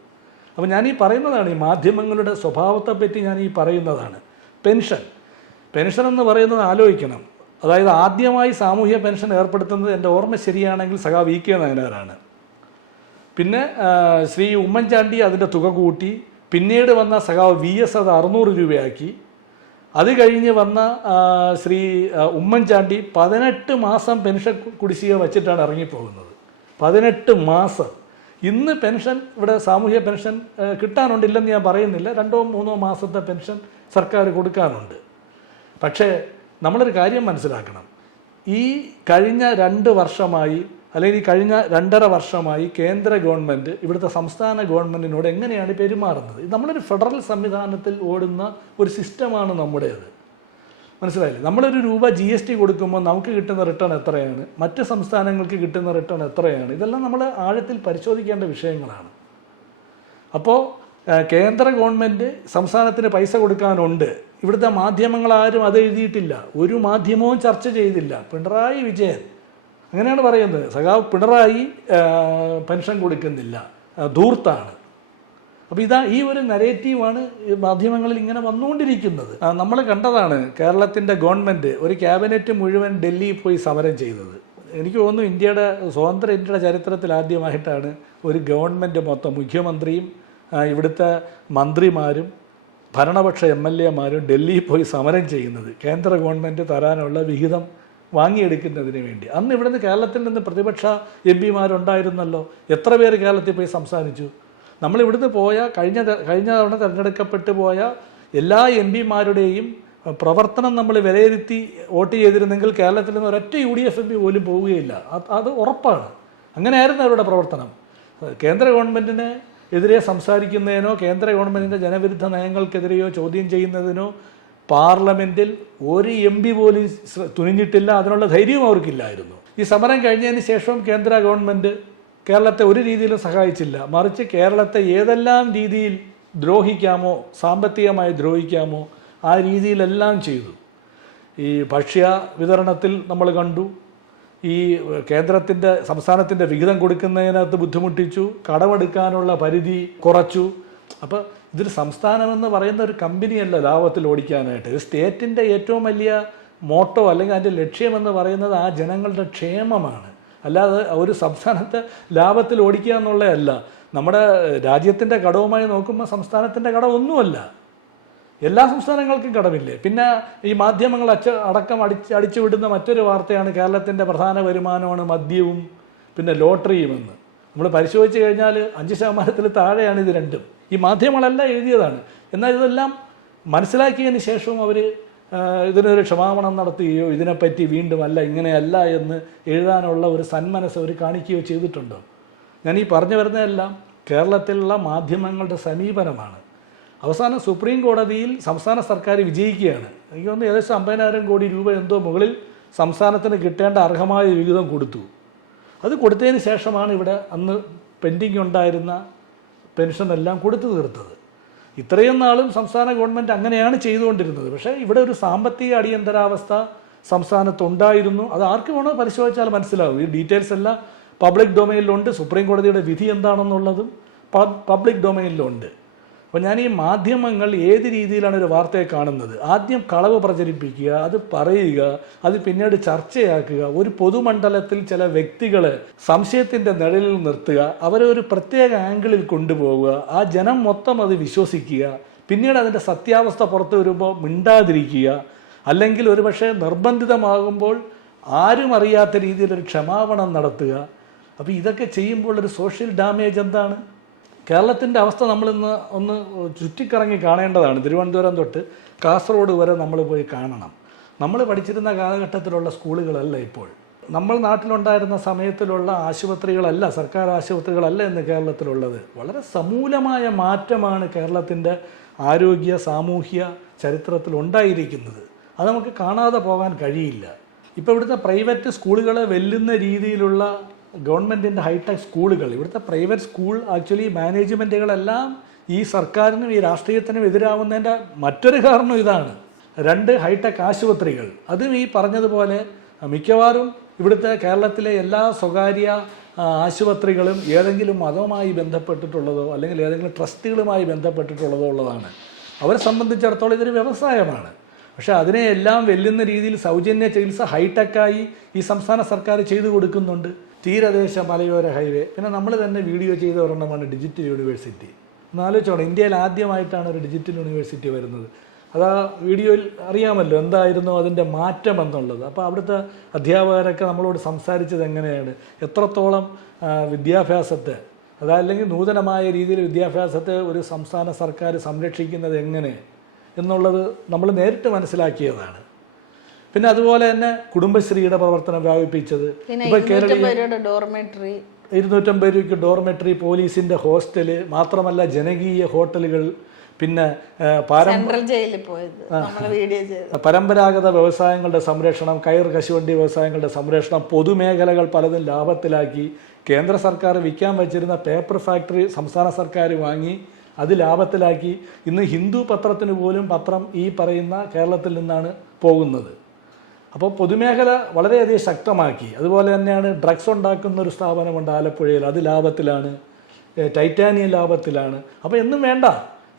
അപ്പോൾ ഞാൻ ഈ പറയുന്നതാണ്, ഈ മാധ്യമങ്ങളുടെ സ്വഭാവത്തെപ്പറ്റി ഞാൻ ഈ പറയുന്നതാണ്. പെൻഷൻ എന്ന് പറയുന്നത് ആലോചിക്കണം. അതായത് ആദ്യമായി സാമൂഹ്യ പെൻഷൻ ഏർപ്പെടുത്തുന്നത്, എൻ്റെ ഓർമ്മ ശരിയാണെങ്കിൽ, സഖാവ് VK നായനാരാണ്. പിന്നെ ശ്രീ ഉമ്മൻചാണ്ടി അതിൻ്റെ തുക കൂട്ടി. പിന്നീട് വന്ന സഖാവ് VS അത് 600 രൂപയാക്കി. അത് കഴിഞ്ഞ് വന്ന ശ്രീ ഉമ്മൻചാണ്ടി 18 മാസം പെൻഷൻ കുടിശ്ശിക വച്ചിട്ടാണ് ഇറങ്ങിപ്പോകുന്നത്. 18 മാസം. ഇന്ന് പെൻഷൻ ഇവിടെ സാമൂഹ്യ പെൻഷൻ കിട്ടാനുണ്ടില്ലെന്ന് ഞാൻ പറയുന്നില്ല. 2-3 മാസത്തെ പെൻഷൻ സർക്കാർ കൊടുക്കാനുണ്ട്. പക്ഷേ നമ്മളൊരു കാര്യം മനസ്സിലാക്കണം. ഈ കഴിഞ്ഞ 2 വർഷമായി അല്ലെങ്കിൽ കഴിഞ്ഞ 2.5 വർഷമായി കേന്ദ്ര ഗവൺമെൻറ് ഇവിടുത്തെ സംസ്ഥാന ഗവൺമെൻറ്റിനോട് എങ്ങനെയാണ് പെരുമാറുന്നത്? ഇത് നമ്മളൊരു ഫെഡറൽ സംവിധാനത്തിൽ ഓടുന്ന ഒരു സിസ്റ്റമാണ് നമ്മുടേത്. മനസ്സിലായില്ലേ? നമ്മളൊരു രൂപ GST കൊടുക്കുമ്പോൾ നമുക്ക് കിട്ടുന്ന റിട്ടേൺ എത്രയാണ്, മറ്റ് സംസ്ഥാനങ്ങൾക്ക് കിട്ടുന്ന റിട്ടേൺ എത്രയാണ്, ഇതെല്ലാം നമ്മൾ ആഴത്തിൽ പരിശോധിക്കേണ്ട വിഷയങ്ങളാണ്. അപ്പോൾ കേന്ദ്ര ഗവൺമെൻറ് സംസ്ഥാനത്തിന് പൈസ കൊടുക്കാനുണ്ട്. ഇവിടുത്തെ മാധ്യമങ്ങളാരും അത് എഴുതിയിട്ടില്ല. ഒരു മാധ്യമവും ചർച്ച ചെയ്തില്ല. പിണറായി വിജയൻ അങ്ങനെയാണ് പറയുന്നത്. സഖാവ് പിണറായി പെൻഷൻ കൊടുക്കുന്നില്ല, ധൂർത്താണ്. അപ്പോൾ ഈ ഒരു നരേറ്റീവാണ് മാധ്യമങ്ങളിൽ ഇങ്ങനെ വന്നുകൊണ്ടിരിക്കുന്നത്. നമ്മൾ കണ്ടതാണ് കേരളത്തിൻ്റെ ഗവൺമെൻറ് ഒരു ക്യാബിനറ്റ് മുഴുവൻ ഡൽഹിയിൽ പോയി സമരം ചെയ്തത്. എനിക്ക് തോന്നുന്നു സ്വതന്ത്ര ഇന്ത്യയുടെ ചരിത്രത്തിൽ ആദ്യമായിട്ടാണ് ഒരു ഗവൺമെൻറ് മൊത്തം മുഖ്യമന്ത്രിയും ഇവിടുത്തെ മന്ത്രിമാരും ഭരണപക്ഷ MLA-മാരും ഡൽഹിയിൽ പോയി സമരം ചെയ്യുന്നത് കേന്ദ്ര ഗവൺമെൻറ് തരാനുള്ള വിഹിതം വാങ്ങിയെടുക്കുന്നതിന് വേണ്ടി. അന്ന് ഇവിടുന്ന് കേരളത്തിൽ നിന്ന് പ്രതിപക്ഷ MP-മാരുണ്ടായിരുന്നല്ലോ. എത്ര പേര് കേരളത്തിൽ പോയി സംസാരിച്ചു? നമ്മളിവിടുന്ന് പോയ കഴിഞ്ഞ തവണ തിരഞ്ഞെടുക്കപ്പെട്ടു പോയ എല്ലാ MP-മാരുടെയും പ്രവർത്തനം നമ്മൾ വിലയിരുത്തി വോട്ട് ചെയ്തിരുന്നെങ്കിൽ കേരളത്തിൽ നിന്ന് ഒരൊറ്റ UDF MP പോലും പോവുകയില്ല. അത് ഉറപ്പാണ്. അങ്ങനെയായിരുന്നു അവരുടെ പ്രവർത്തനം. കേന്ദ്ര ഗവൺമെൻറ്റിന് എതിരെ സംസാരിക്കുന്നതിനോ കേന്ദ്ര ഗവൺമെൻറ്റിൻ്റെ ജനവിരുദ്ധ നയങ്ങൾക്കെതിരെയോ ചോദ്യം ചെയ്യുന്നതിനോ പാർലമെൻറ്റിൽ ഒരു MP പോലും തുനിഞ്ഞിട്ടില്ല. അതിനുള്ള ധൈര്യവും അവർക്കില്ലായിരുന്നു. ഈ സമരം കഴിഞ്ഞതിന് ശേഷം കേന്ദ്ര ഗവൺമെൻറ് കേരളത്തെ ഒരു രീതിയിലും സഹായിച്ചില്ല. മറിച്ച് കേരളത്തെ ഏതെല്ലാം രീതിയിൽ ദ്രോഹിക്കാമോ, സാമ്പത്തികമായി ദ്രോഹിക്കാമോ ആ രീതിയിലെല്ലാം ചെയ്തു. ഈ ഭക്ഷ്യ വിതരണത്തിൽ നമ്മൾ കണ്ടു. ഈ സംസ്ഥാനത്തിൻ്റെ വിഹിതം കൊടുക്കുന്നതിനകത്ത് ബുദ്ധിമുട്ടിച്ചു. കടമെടുക്കാനുള്ള പരിധി കുറച്ചു. അപ്പോൾ ഇതൊരു സംസ്ഥാനമെന്ന് പറയുന്ന ഒരു കമ്പനിയല്ല ലാഭത്തിൽ ഓടിക്കാനായിട്ട്. ഒരു സ്റ്റേറ്റിൻ്റെ ഏറ്റവും വലിയ മോട്ടോ അല്ലെങ്കിൽ അതിൻ്റെ ലക്ഷ്യമെന്ന് പറയുന്നത് ആ ജനങ്ങളുടെ ക്ഷേമമാണ്. അല്ലാതെ ഒരു സംസ്ഥാനത്തെ ലാഭത്തിൽ ഓടിക്കുക എന്നുള്ളതല്ല. നമ്മുടെ രാജ്യത്തിൻ്റെ കടവുമായി നോക്കുമ്പോൾ സംസ്ഥാനത്തിൻ്റെ കടമൊന്നുമല്ല. എല്ലാ സംസ്ഥാനങ്ങൾക്കും കടമില്ലേ? പിന്നെ ഈ മാധ്യമങ്ങൾ അടിച്ചു വിടുന്ന മറ്റൊരു വാർത്തയാണ് കേരളത്തിൻ്റെ പ്രധാന വരുമാനമാണ് മദ്യവും പിന്നെ ലോട്ടറിയുമെന്ന്. നമ്മൾ പരിശോധിച്ച് കഴിഞ്ഞാൽ 5% താഴെയാണ് ഇത് രണ്ടും. ഈ മാധ്യമങ്ങളെല്ലാം എഴുതിയതാണ്. എന്നാൽ ഇതെല്ലാം മനസ്സിലാക്കിയതിന് ശേഷവും അവർ ഇതിനൊരു ക്ഷമാപണം നടത്തുകയോ ഇതിനെപ്പറ്റി വീണ്ടും ഇങ്ങനെയല്ല എന്ന് എഴുതാനുള്ള ഒരു സന്മനസ് അവർ കാണിക്കുകയോ ചെയ്തിട്ടുണ്ടോ? ഞാൻ ഈ പറഞ്ഞു വരുന്നതെല്ലാം കേരളത്തിലുള്ള മാധ്യമങ്ങളുടെ സമീപനമാണ്. അവസാനം സുപ്രീം കോടതിയിൽ സംസ്ഥാന സർക്കാർ വിജയിക്കുകയാണ്. എനിക്ക് തോന്നുന്നു ഏകദേശം 50,000 കോടി രൂപ എന്തോ മുകളിൽ സംസ്ഥാനത്തിന് കിട്ടേണ്ട അർഹമായ വിഹിതം കൊടുത്തു. അത് കൊടുത്തതിന് ശേഷമാണ് ഇവിടെ അന്ന് പെൻഡിങ് ഉണ്ടായിരുന്ന പെൻഷനെല്ലാം കൊടുത്തു തീർത്തത്. ഇത്രയും നാളും സംസ്ഥാന ഗവൺമെൻറ് അങ്ങനെയാണ് ചെയ്തുകൊണ്ടിരുന്നത്. പക്ഷേ ഇവിടെ ഒരു സാമ്പത്തിക അടിയന്തരാവസ്ഥ സംസ്ഥാനത്തുണ്ടായിരുന്നു. അത് ആർക്ക് വേണോ പരിശോധിച്ചാൽ മനസ്സിലാവും. ഈ ഡീറ്റെയിൽസ് എല്ലാം പബ്ലിക് ഡൊമൈനിലുണ്ട്. സുപ്രീം കോടതിയുടെ വിധി എന്താണെന്നുള്ളതും പബ്ലിക് ഡൊമൈനിലുണ്ട്. അപ്പോൾ ഞാൻ ഈ മാധ്യമങ്ങൾ ഏത് രീതിയിലാണ് ഒരു വാർത്തയെ കാണുന്നത്? ആദ്യം കളവ് പ്രചരിപ്പിക്കുക, അത് പറയുക, അത് പിന്നീട് ചർച്ചയാക്കുക, ഒരു പൊതുമണ്ഡലത്തിൽ ചില വ്യക്തികളെ സംശയത്തിൻ്റെ നിഴലിൽ നിർത്തുക, അവരെ ഒരു പ്രത്യേക ആംഗിളിൽ കൊണ്ടുപോവുക, ആ ജനം മൊത്തം അത് വിശ്വസിക്കുക, പിന്നീട് അതിൻ്റെ സത്യാവസ്ഥ പുറത്തു വരുമ്പോൾ മിണ്ടാതിരിക്കുക, അല്ലെങ്കിൽ ഒരുപക്ഷെ നിർബന്ധിതമാകുമ്പോൾ ആരും അറിയാത്ത രീതിയിലൊരു ക്ഷമാപണം നടത്തുക. അപ്പോൾ ഇതൊക്കെ ചെയ്യുമ്പോൾ ഒരു സോഷ്യൽ ഡാമേജ് എന്താണ്? കേരളത്തിൻ്റെ അവസ്ഥ നമ്മളിന്ന് ഒന്ന് ചുറ്റിക്കറങ്ങി കാണേണ്ടതാണ്. തിരുവനന്തപുരം തൊട്ട് കാസർഗോഡ് വരെ നമ്മൾ പോയി കാണണം. നമ്മൾ പഠിച്ചിരുന്ന കാലഘട്ടത്തിലുള്ള സ്കൂളുകളല്ല ഇപ്പോൾ. നമ്മൾ നാട്ടിലുണ്ടായിരുന്ന സമയത്തിലുള്ള ആശുപത്രികളല്ല, സർക്കാർ ആശുപത്രികളല്ല ഇന്ന് കേരളത്തിലുള്ളത്. വളരെ സമൂലമായ മാറ്റമാണ് കേരളത്തിൻ്റെ ആരോഗ്യ സാമൂഹ്യ ചരിത്രത്തിൽ ഉണ്ടായിരിക്കുന്നത്. അത് നമുക്ക് കാണാതെ പോകാൻ കഴിയില്ല. ഇപ്പോൾ ഇവിടുത്തെ പ്രൈവറ്റ് സ്കൂളുകളെ വെല്ലുന്ന രീതിയിലുള്ള ഗവൺമെൻറ്റിൻ്റെ ഹൈടെക് സ്കൂളുകൾ, ഇവിടുത്തെ പ്രൈവറ്റ് സ്കൂൾ ആക്ച്വലി മാനേജ്മെൻറ്റുകളെല്ലാം ഈ സർക്കാരിനും ഈ രാഷ്ട്രീയത്തിനും എതിരാവുന്നതിൻ്റെ മറ്റൊരു കാരണം ഇതാണ്. 2 ഹൈടെക് ആശുപത്രികൾ, അതും ഈ പറഞ്ഞതുപോലെ മിക്കവാറും ഇവിടുത്തെ കേരളത്തിലെ എല്ലാ സ്വകാര്യ ആശുപത്രികളും ഏതെങ്കിലും മതവുമായി ബന്ധപ്പെട്ടിട്ടുള്ളതോ അല്ലെങ്കിൽ ഏതെങ്കിലും ട്രസ്റ്റുകളുമായി ബന്ധപ്പെട്ടിട്ടുള്ളതോ ഉള്ളതാണ്. അവരെ സംബന്ധിച്ചിടത്തോളം ഇതൊരു വ്യവസായമാണ്. പക്ഷേ അതിനെയെല്ലാം വെല്ലുന്ന രീതിയിൽ സൗജന്യ ചികിത്സ ഹൈടെക്കായി ഈ സംസ്ഥാന സർക്കാർ ചെയ്തു കൊടുക്കുന്നുണ്ട്. തീരദേശ മലയോര ഹൈവേ, പിന്നെ നമ്മൾ തന്നെ വീഡിയോ ചെയ്ത ഒരെണ്ണമാണ് ഡിജിറ്റൽ യൂണിവേഴ്സിറ്റി. ഒന്ന് ആലോചിച്ചോണം, ഇന്ത്യയിൽ ആദ്യമായിട്ടാണ് ഒരു ഡിജിറ്റൽ യൂണിവേഴ്സിറ്റി വരുന്നത്. അത് ആ വീഡിയോയിൽ അറിയാമല്ലോ എന്തായിരുന്നു അതിൻ്റെ മാറ്റം എന്നുള്ളത്. അപ്പോൾ അവിടുത്തെ അധ്യാപകരൊക്കെ നമ്മളോട് സംസാരിച്ചത് എങ്ങനെയാണ്, എത്രത്തോളം വിദ്യാഭ്യാസത്തെ അതല്ലെങ്കിൽ നൂതനമായ രീതിയിൽ വിദ്യാഭ്യാസത്തെ ഒരു സംസ്ഥാന സർക്കാർ സംരക്ഷിക്കുന്നത് എങ്ങനെ എന്നുള്ളത് നമ്മൾ നേരിട്ട് മനസ്സിലാക്കിയതാണ്. പിന്നെ അതുപോലെ തന്നെ കുടുംബശ്രീയുടെ പ്രവർത്തനം വ്യാപിപ്പിച്ചത്, ഇപ്പോൾ കേരളീയ 250 രൂപയ്ക്ക് ഡോർമെട്രി, പോലീസിൻ്റെ ഹോസ്റ്റല്, മാത്രമല്ല ജനകീയ ഹോട്ടലുകൾ, പിന്നെ പരമ്പരാഗത വ്യവസായങ്ങളുടെ സംരക്ഷണം, കയർ കശുവണ്ടി വ്യവസായങ്ങളുടെ സംരക്ഷണം, പൊതുമേഖലകൾ പലതും ലാഭത്തിലാക്കി. കേന്ദ്ര സർക്കാർ വിൽക്കാൻ വച്ചിരുന്ന പേപ്പർ ഫാക്ടറി സംസ്ഥാന സർക്കാർ വാങ്ങി അത് ലാഭത്തിലാക്കി. ഇന്ന് ഹിന്ദു പത്രത്തിന് പോലും പത്രം ഈ പറയുന്ന കേരളത്തിൽ നിന്നാണ് പോകുന്നത്. അപ്പോൾ പൊതുമേഖല വളരെയധികം ശക്തമാക്കി. അതുപോലെ തന്നെയാണ് ഡ്രഗ്സ് ഉണ്ടാക്കുന്ന ഒരു സ്ഥാപനമുണ്ട് ആലപ്പുഴയിൽ, അത് ലാഭത്തിലാണ്. ടൈറ്റാനിയം ലാഭത്തിലാണ്. അപ്പോൾ എന്നും വേണ്ട,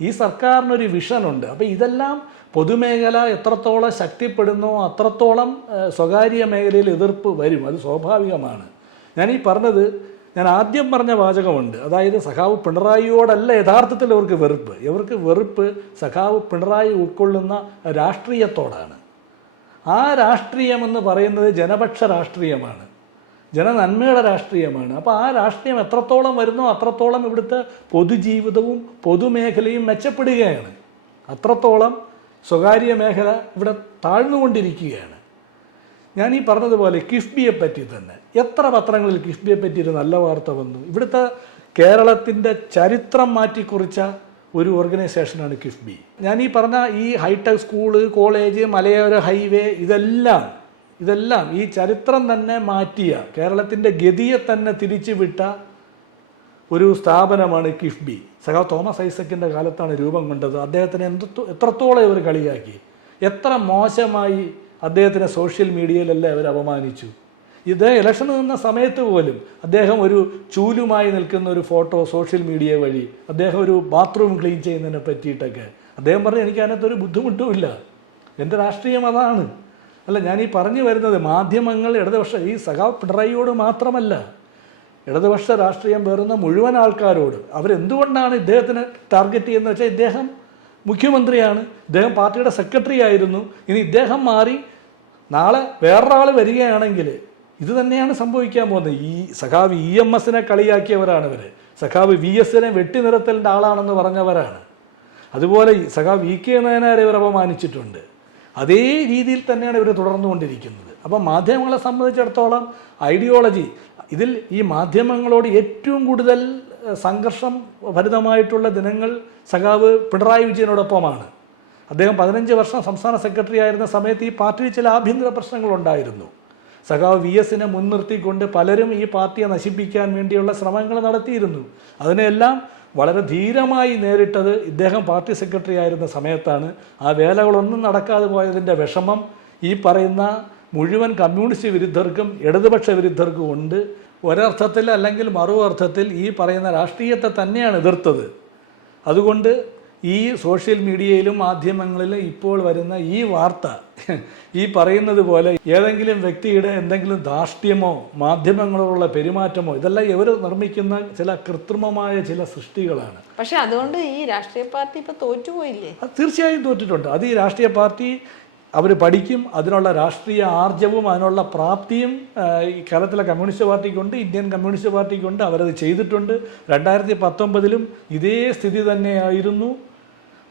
ഈ സർക്കാരിനൊരു വിഷനുണ്ട്. അപ്പോൾ ഇതെല്ലാം പൊതുമേഖല എത്രത്തോളം ശക്തിപ്പെടുന്നോ അത്രത്തോളം സ്വകാര്യ മേഖലയിൽ എതിർപ്പ് വരും, അത് സ്വാഭാവികമാണ്. ഞാൻ ആദ്യം പറഞ്ഞ വാചകമുണ്ട്, അതായത് സഖാവ് പിണറായിയോടല്ല യഥാർത്ഥത്തിൽ ഇവർക്ക് വെറുപ്പ് സഖാവ് പിണറായി ഉൾക്കൊള്ളുന്ന രാഷ്ട്രീയത്തോടാണ്. ആ രാഷ്ട്രീയമെന്ന് പറയുന്നത് ജനപക്ഷ രാഷ്ട്രീയമാണ്, ജനനന്മയുടെ രാഷ്ട്രീയമാണ്. അപ്പോൾ ആ രാഷ്ട്രീയം എത്രത്തോളം വരുന്നോ അത്രത്തോളം ഇവിടുത്തെ പൊതുജീവിതവും പൊതുമേഖലയും മെച്ചപ്പെടുകയാണ്, അത്രത്തോളം സ്വകാര്യ മേഖല ഇവിടെ താഴ്ന്നുകൊണ്ടിരിക്കുകയാണ്. ഞാൻ ഈ പറഞ്ഞതുപോലെ കിഫ്ബിയെ പറ്റി തന്നെ എത്ര പത്രങ്ങളിൽ കിഫ്ബിയെ പറ്റി ഒരു നല്ല വാർത്ത വന്നു. ഇവിടുത്തെ കേരളത്തിൻ്റെ ചരിത്രം മാറ്റിക്കുറിച്ച ഒരു ഓർഗനൈസേഷനാണ് കിഫ്ബി. ഞാൻ ഈ പറഞ്ഞ ഈ ഹൈടെക് സ്കൂള്, കോളേജ്, മലയോര ഹൈവേ, ഇതെല്ലാം ഈ ചരിത്രം തന്നെ മാറ്റിയ, കേരളത്തിൻ്റെ ഗതിയെ തന്നെ തിരിച്ചുവിട്ട ഒരു സ്ഥാപനമാണ് കിഫ്ബി. സഖാവ് തോമസ് ഐസക്കിൻ്റെ കാലത്താണ് രൂപം കൊണ്ടത്. അദ്ദേഹത്തിന് എത്രത്തോളം ഇവർ കളിയാക്കി, എത്ര മോശമായി അദ്ദേഹത്തിനെ സോഷ്യൽ മീഡിയയിലല്ലേ അവർ അപമാനിച്ചു. ഇത് ഇലക്ഷന് നിന്ന സമയത്ത് പോലും അദ്ദേഹം ഒരു ചൂലുമായി നിൽക്കുന്ന ഒരു ഫോട്ടോ സോഷ്യൽ മീഡിയ വഴി, അദ്ദേഹം ഒരു ബാത്റൂം ക്ലീൻ ചെയ്യുന്നതിനെ പറ്റിയിട്ടൊക്കെ അദ്ദേഹം പറഞ്ഞു, എനിക്ക് അതിനകത്തൊരു ബുദ്ധിമുട്ടുമില്ല, എൻ്റെ രാഷ്ട്രീയം അതാണ്. അല്ല, ഞാൻ ഈ പറഞ്ഞു വരുന്നത് മാധ്യമങ്ങൾ ഇടതുപക്ഷ, ഈ സഖാവ് പിണറായിയോട് മാത്രമല്ല, ഇടതുപക്ഷ രാഷ്ട്രീയം പേറുന്ന മുഴുവൻ ആൾക്കാരോട് അവരെന്തുകൊണ്ടാണ് ഇദ്ദേഹത്തിന് ടാർഗറ്റ് ചെയ്യുന്നത് വെച്ചാൽ, ഇദ്ദേഹം മുഖ്യമന്ത്രിയാണ്, ഇദ്ദേഹം പാർട്ടിയുടെ സെക്രട്ടറി ആയിരുന്നു. ഇനി ഇദ്ദേഹം മാറി നാളെ വേറൊരാൾ വരികയാണെങ്കിൽ ഇത് തന്നെയാണ് സംഭവിക്കാൻ പോകുന്നത്. ഈ സഖാവ് EMS കളിയാക്കിയവരാണ് ഇവർ, സഖാവ് VS വെട്ടി നിരത്തലിൻ്റെ ആളാണെന്ന് പറഞ്ഞവരാണ്. അതുപോലെ സഖാവ് VK നായനാരെ ഇവർ അപമാനിച്ചിട്ടുണ്ട്. അതേ രീതിയിൽ തന്നെയാണ് ഇവർ തുടർന്നുകൊണ്ടിരിക്കുന്നത്. അപ്പം മാധ്യമങ്ങളെ സംബന്ധിച്ചിടത്തോളം ഐഡിയോളജി, ഇതിൽ ഈ മാധ്യമങ്ങളോട് ഏറ്റവും കൂടുതൽ സംഘർഷം ഭരിതമായിട്ടുള്ള ദിനങ്ങൾ സഖാവ് പിണറായി വിജയനോടൊപ്പമാണ്. അദ്ദേഹം 15 വർഷം സംസ്ഥാന സെക്രട്ടറി ആയിരുന്ന സമയത്ത് ഈ പാർട്ടിയിൽ ചില ആഭ്യന്തര പ്രശ്നങ്ങളുണ്ടായിരുന്നു. സഖാവ് VS മുൻനിർത്തിക്കൊണ്ട് പലരും ഈ പാർട്ടിയെ നശിപ്പിക്കാൻ വേണ്ടിയുള്ള ശ്രമങ്ങൾ നടത്തിയിരുന്നു. അതിനെല്ലാം വളരെ ധീരമായി നേരിട്ടത് ഇദ്ദേഹം പാർട്ടി സെക്രട്ടറി ആയിരുന്ന സമയത്താണ്. ആ വേലകളൊന്നും നടക്കാതെ പോയതിൻ്റെ വിഷമം ഈ പറയുന്ന മുഴുവൻ കമ്മ്യൂണിസ്റ്റ് വിരുദ്ധർക്കും ഇടതുപക്ഷ വിരുദ്ധർക്കും ഉണ്ട്. ഒരർത്ഥത്തിൽ അല്ലെങ്കിൽ മറു അർത്ഥത്തിൽ ഈ പറയുന്ന രാഷ്ട്രീയത്തെ തന്നെയാണ് എതിർത്തത്. അതുകൊണ്ട് ഈ സോഷ്യൽ മീഡിയയിലും മാധ്യമങ്ങളിലും ഇപ്പോൾ വരുന്ന ഈ വാർത്ത ഈ പറയുന്നത് പോലെ ഏതെങ്കിലും വ്യക്തിയുടെ എന്തെങ്കിലും ധാർഷ്ട്യമോ മാധ്യമങ്ങളോടുള്ള പെരുമാറ്റമോ, ഇതെല്ലാം ഇവർ നിർമ്മിക്കുന്ന ചില കൃത്രിമമായ ചില സൃഷ്ടികളാണ്. പക്ഷെ അതുകൊണ്ട് ഈ രാഷ്ട്രീയ പാർട്ടി ഇപ്പൊ തോറ്റുപോയില്ലേ? തീർച്ചയായും തോറ്റിട്ടുണ്ട്. അത് ഈ രാഷ്ട്രീയ പാർട്ടി അവർ പഠിക്കും, അതിനുള്ള രാഷ്ട്രീയ ആർജവും അതിനുള്ള പ്രാപ്തിയും ഈ കേരളത്തിലെ കമ്മ്യൂണിസ്റ്റ് പാർട്ടിക്കുണ്ട്, ഇന്ത്യൻ കമ്മ്യൂണിസ്റ്റ് പാർട്ടിക്കുണ്ട്. അവരത് ചെയ്തിട്ടുണ്ട്. 2019 ഇതേ സ്ഥിതി തന്നെയായിരുന്നു.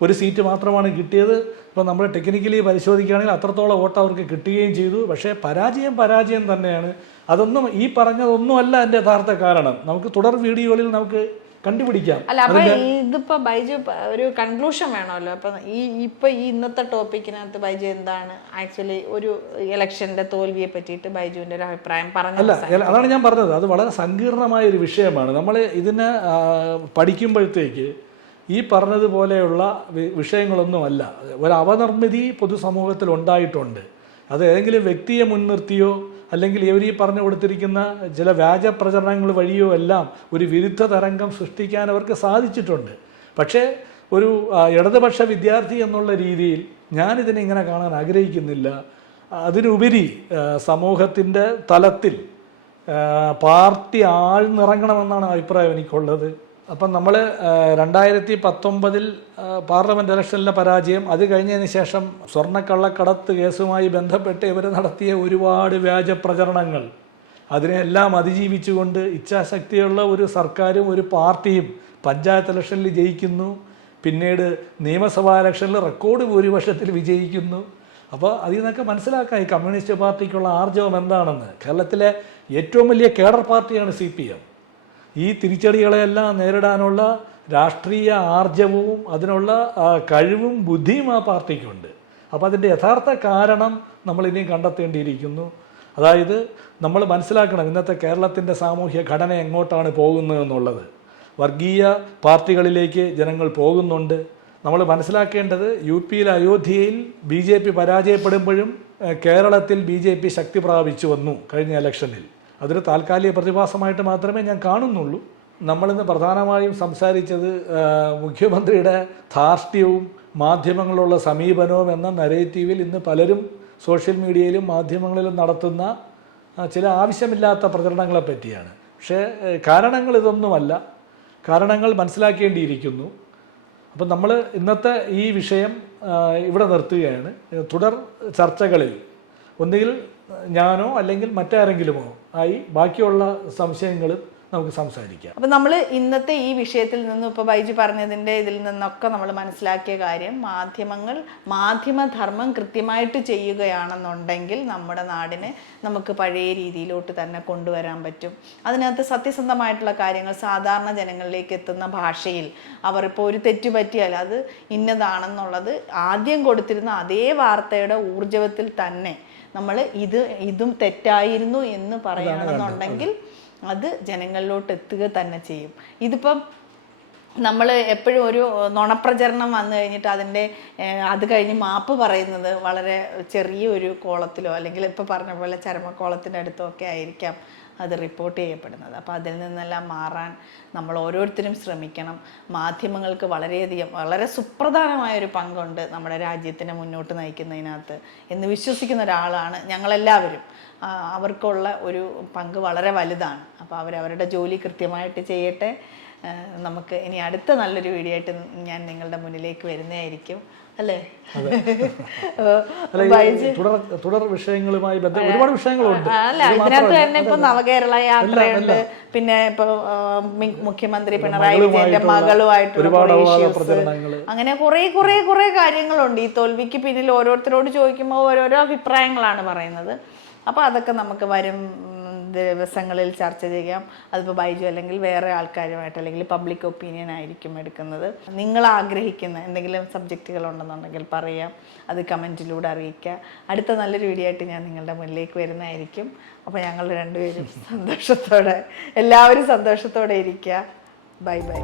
ഒരു സീറ്റ് മാത്രമാണ് കിട്ടിയത്. ഇപ്പോൾ നമ്മൾ ടെക്നിക്കലി പരിശോധിക്കുകയാണെങ്കിൽ അത്രത്തോളം വോട്ട് അവർക്ക് കിട്ടുകയും ചെയ്തു. പക്ഷേ പരാജയം തന്നെയാണ്. അതൊന്നും ഈ പറഞ്ഞതൊന്നുമല്ല എൻ്റെ യഥാർത്ഥ കാരണം. നമുക്ക് തുടർ വീഡിയോകളിൽ നമുക്ക് കണ്ടുപിടിക്കാം. അല്ല, അപ്പൊ ഇതിപ്പോ ബൈജു ഒരു കൺക്ലൂഷൻ വേണമല്ലോ. അപ്പൊ ഈ ഇന്നത്തെ ടോപ്പിക്കിനകത്ത് ബൈജു എന്താണ് ആക്ച്വലി ഒരു ഇലക്ഷന്റെ തോൽവിയെ പറ്റിയിട്ട് ബൈജുവിന്റെ ഒരു അഭിപ്രായം പറഞ്ഞു? അല്ല, അതാണ് ഞാൻ പറഞ്ഞത്. അത് വളരെ സങ്കീർണമായ ഒരു വിഷയമാണ്. നമ്മൾ ഇതിനെ പഠിക്കുമ്പോഴത്തേക്ക് ഈ പറഞ്ഞതുപോലെയുള്ള വിഷയങ്ങളൊന്നുമല്ല. ഒരു അപനിർമ്മിതി പൊതുസമൂഹത്തിൽ ഉണ്ടായിട്ടുണ്ട്. അത് ഏതെങ്കിലും വ്യക്തിയെ മുൻനിർത്തിയോ അല്ലെങ്കിൽ ഇവർ ഈ പറഞ്ഞു കൊടുത്തിരിക്കുന്ന ചില വ്യാജ പ്രചരണങ്ങൾ വഴിയോ എല്ലാം ഒരു വിരുദ്ധ തരംഗം സൃഷ്ടിക്കാൻ അവർക്ക് സാധിച്ചിട്ടുണ്ട്. പക്ഷേ ഒരു ഇടതുപക്ഷ വിദ്യാർത്ഥി എന്നുള്ള രീതിയിൽ ഞാനിതിനെ ഇങ്ങനെ കാണാൻ ആഗ്രഹിക്കുന്നില്ല. അതിനുപരി സമൂഹത്തിൻ്റെ തലത്തിൽ പാർട്ടി ആഴ്ന്നിറങ്ങണമെന്നാണ് അഭിപ്രായം എനിക്കുള്ളത്. അപ്പം നമ്മൾ 2019 പാർലമെൻറ്റ് ഇലക്ഷനിലെ പരാജയം, അത് കഴിഞ്ഞതിന് ശേഷം സ്വർണ്ണക്കള്ളക്കടത്ത് കേസുമായി ബന്ധപ്പെട്ട് ഇവർ നടത്തിയ ഒരുപാട് വ്യാജ പ്രചരണങ്ങൾ, അതിനെല്ലാം അതിജീവിച്ചുകൊണ്ട് ഇച്ഛാശക്തിയുള്ള ഒരു സർക്കാരും ഒരു പാർട്ടിയും പഞ്ചായത്ത് ഇലക്ഷനിൽ ജയിക്കുന്നു, പിന്നീട് നിയമസഭാ ഇലക്ഷനിൽ റെക്കോർഡ് ഭൂരിപക്ഷത്തിൽ വിജയിക്കുന്നു. അപ്പോൾ അതിൽ നിന്നൊക്കെ മനസ്സിലാക്കാം ഈ കമ്മ്യൂണിസ്റ്റ് പാർട്ടിക്കുള്ള ആർജവം എന്താണെന്ന്. കേരളത്തിലെ ഏറ്റവും വലിയ കേഡർ പാർട്ടിയാണ് CPM. ഈ തിരിച്ചടികളെല്ലാം നേരിടാനുള്ള രാഷ്ട്രീയ ആർജവവും അതിനുള്ള കഴിവും ബുദ്ധിയും ആ പാർട്ടിക്കുണ്ട്. അപ്പോൾ അതിൻ്റെ യഥാർത്ഥ കാരണം നമ്മൾ ഇനിയും കണ്ടെത്തേണ്ടിയിരിക്കുന്നു. അതായത് നമ്മൾ മനസ്സിലാക്കണം ഇന്നത്തെ കേരളത്തിൻ്റെ സാമൂഹ്യ ഘടന എങ്ങോട്ടാണ് പോകുന്നത് എന്നുള്ളത്. വർഗീയ പാർട്ടികളിലേക്ക് ജനങ്ങൾ പോകുന്നുണ്ട്. നമ്മൾ മനസ്സിലാക്കേണ്ടത് UP അയോധ്യയിൽ BJP പരാജയപ്പെടുമ്പോഴും കേരളത്തിൽ BJP ശക്തി പ്രാപിച്ചു വന്നു കഴിഞ്ഞ ഇലക്ഷനിൽ. അതൊരു താൽക്കാലിക പ്രതിഭാസമായിട്ട് മാത്രമേ ഞാൻ കാണുന്നുള്ളൂ. നമ്മളിന്ന് പ്രധാനമായും സംസാരിച്ചത് മുഖ്യമന്ത്രിയുടെ ധാർഷ്ട്യവും മാധ്യമങ്ങളുള്ള സമീപനവും എന്ന നരേറ്റീവിൽ ഇന്ന് പലരും സോഷ്യൽ മീഡിയയിലും മാധ്യമങ്ങളിലും നടത്തുന്ന ചില ആവശ്യമില്ലാത്ത പ്രചരണങ്ങളെ പറ്റിയാണ്. പക്ഷേ കാരണങ്ങൾ ഇതൊന്നുമല്ല. കാരണങ്ങൾ മനസ്സിലാക്കേണ്ടിയിരിക്കുന്നു. അപ്പം നമ്മൾ ഇന്നത്തെ ഈ വിഷയം ഇവിടെ നിർത്തുകയാണ്. തുടർ ചർച്ചകളിൽ ഒന്നുകിൽ ഞാനോ അല്ലെങ്കിൽ മറ്റാരെങ്കിലുമോ ആയി ബാക്കിയുള്ള സംശയങ്ങളും നമുക്ക് സംസാരിക്കാം. അപ്പം നമ്മൾ ഇന്നത്തെ ഈ വിഷയത്തിൽ നിന്നും ഇപ്പോൾ ബൈജു പറഞ്ഞതിൻ്റെ ഇതിൽ നിന്നൊക്കെ നമ്മൾ മനസ്സിലാക്കിയ കാര്യം, മാധ്യമധർമ്മം കൃത്യമായിട്ട് ചെയ്യുകയാണെന്നുണ്ടെങ്കിൽ നമ്മുടെ നാടിനെ നമുക്ക് പഴയ രീതിയിലോട്ട് തന്നെ കൊണ്ടുവരാൻ പറ്റും. അതിനകത്ത് സത്യസന്ധമായിട്ടുള്ള കാര്യങ്ങൾ സാധാരണ ജനങ്ങളിലേക്ക് എത്തുന്ന ഭാഷയിൽ അവരിപ്പോൾ ഒരു തെറ്റ് പറ്റിയാൽ അത് ഇന്നതാണെന്നുള്ളത് ആദ്യം കൊടുത്തിരുന്ന അതേ വാർത്തയുടെ ഊർജവത്തിൽ തന്നെ നമ്മൾ ഇതും തെറ്റായിരുന്നു എന്ന് പറയുകയാണെന്നുണ്ടെങ്കിൽ അത് ജനങ്ങളിലോട്ട് എത്തുക തന്നെ ചെയ്യും. ഇതിപ്പം നമ്മൾ എപ്പോഴും ഒരു നുണപ്രചരണം വന്നു കഴിഞ്ഞിട്ട് അത് കഴിഞ്ഞ് മാപ്പ് പറയുന്നത് വളരെ ചെറിയൊരു കോളത്തിലോ അല്ലെങ്കിൽ ഇപ്പോൾ പറഞ്ഞ പോലെ ചരമക്കോളത്തിൻ്റെ അടുത്തോ ഒക്കെ ആയിരിക്കാം അത് റിപ്പോർട്ട് ചെയ്യപ്പെടുന്നത്. അപ്പോൾ അതിൽ നിന്നെല്ലാം മാറാൻ നമ്മൾ ഓരോരുത്തരും ശ്രമിക്കണം. മാധ്യമങ്ങൾക്ക് വളരെ സുപ്രധാനമായൊരു പങ്കുണ്ട് നമ്മുടെ രാജ്യത്തിനെ മുന്നോട്ട് നയിക്കുന്നതിനകത്ത് എന്ന് വിശ്വസിക്കുന്ന ഒരാളാണ് ഞങ്ങളെല്ലാവരും. അവർക്കുള്ള ഒരു പങ്ക് വളരെ വലുതാണ്. അപ്പോൾ അവരവരുടെ ജോലി കൃത്യമായിട്ട് ചെയ്യട്ടെ. നമുക്ക് ഇനി അടുത്ത നല്ലൊരു വീഡിയോ ആയിട്ട് ഞാൻ നിങ്ങളുടെ മുന്നിലേക്ക് വരുന്നതായിരിക്കും, അല്ലേ? തുടർ വിഷയങ്ങളുമായി ഒരുപാട് വിഷയങ്ങളുണ്ട്. അല്ല, ഇതിനകത്ത് തന്നെ ഇപ്പൊ നവകേരള യാത്രയുണ്ട്, പിന്നെ ഇപ്പൊ മുഖ്യമന്ത്രി പിണറായി വിജയന്റെ മകളുമായിട്ടുള്ള അങ്ങനെ കുറെ കാര്യങ്ങളുണ്ട്. ഈ തോൽവിക്ക് പിന്നിൽ ഓരോരുത്തരോട് ചോദിക്കുമ്പോൾ ഓരോരോ അഭിപ്രായങ്ങളാണ് പറയുന്നത്. അപ്പോൾ അതൊക്കെ നമുക്ക് വരും ദിവസങ്ങളിൽ ചർച്ച ചെയ്യാം. അതിപ്പോൾ ബൈജു അല്ലെങ്കിൽ വേറെ ആൾക്കാരുമായിട്ട് അല്ലെങ്കിൽ പബ്ലിക് ഒപ്പീനിയൻ ആയിരിക്കും എടുക്കുന്നത്. നിങ്ങൾ ആഗ്രഹിക്കുന്ന എന്തെങ്കിലും സബ്ജക്റ്റുകൾ ഉണ്ടെന്നുണ്ടെങ്കിൽ പറയാം, അത് കമൻറ്റിലൂടെ അറിയിക്കുക. അടുത്ത നല്ലൊരു വീഡിയോ ആയിട്ട് ഞാൻ നിങ്ങളുടെ മുന്നിലേക്ക് വരുന്നതായിരിക്കും. അപ്പോൾ ഞങ്ങൾ രണ്ടുപേരും എല്ലാവരും സന്തോഷത്തോടെ ഇരിക്കുക. Bye bye.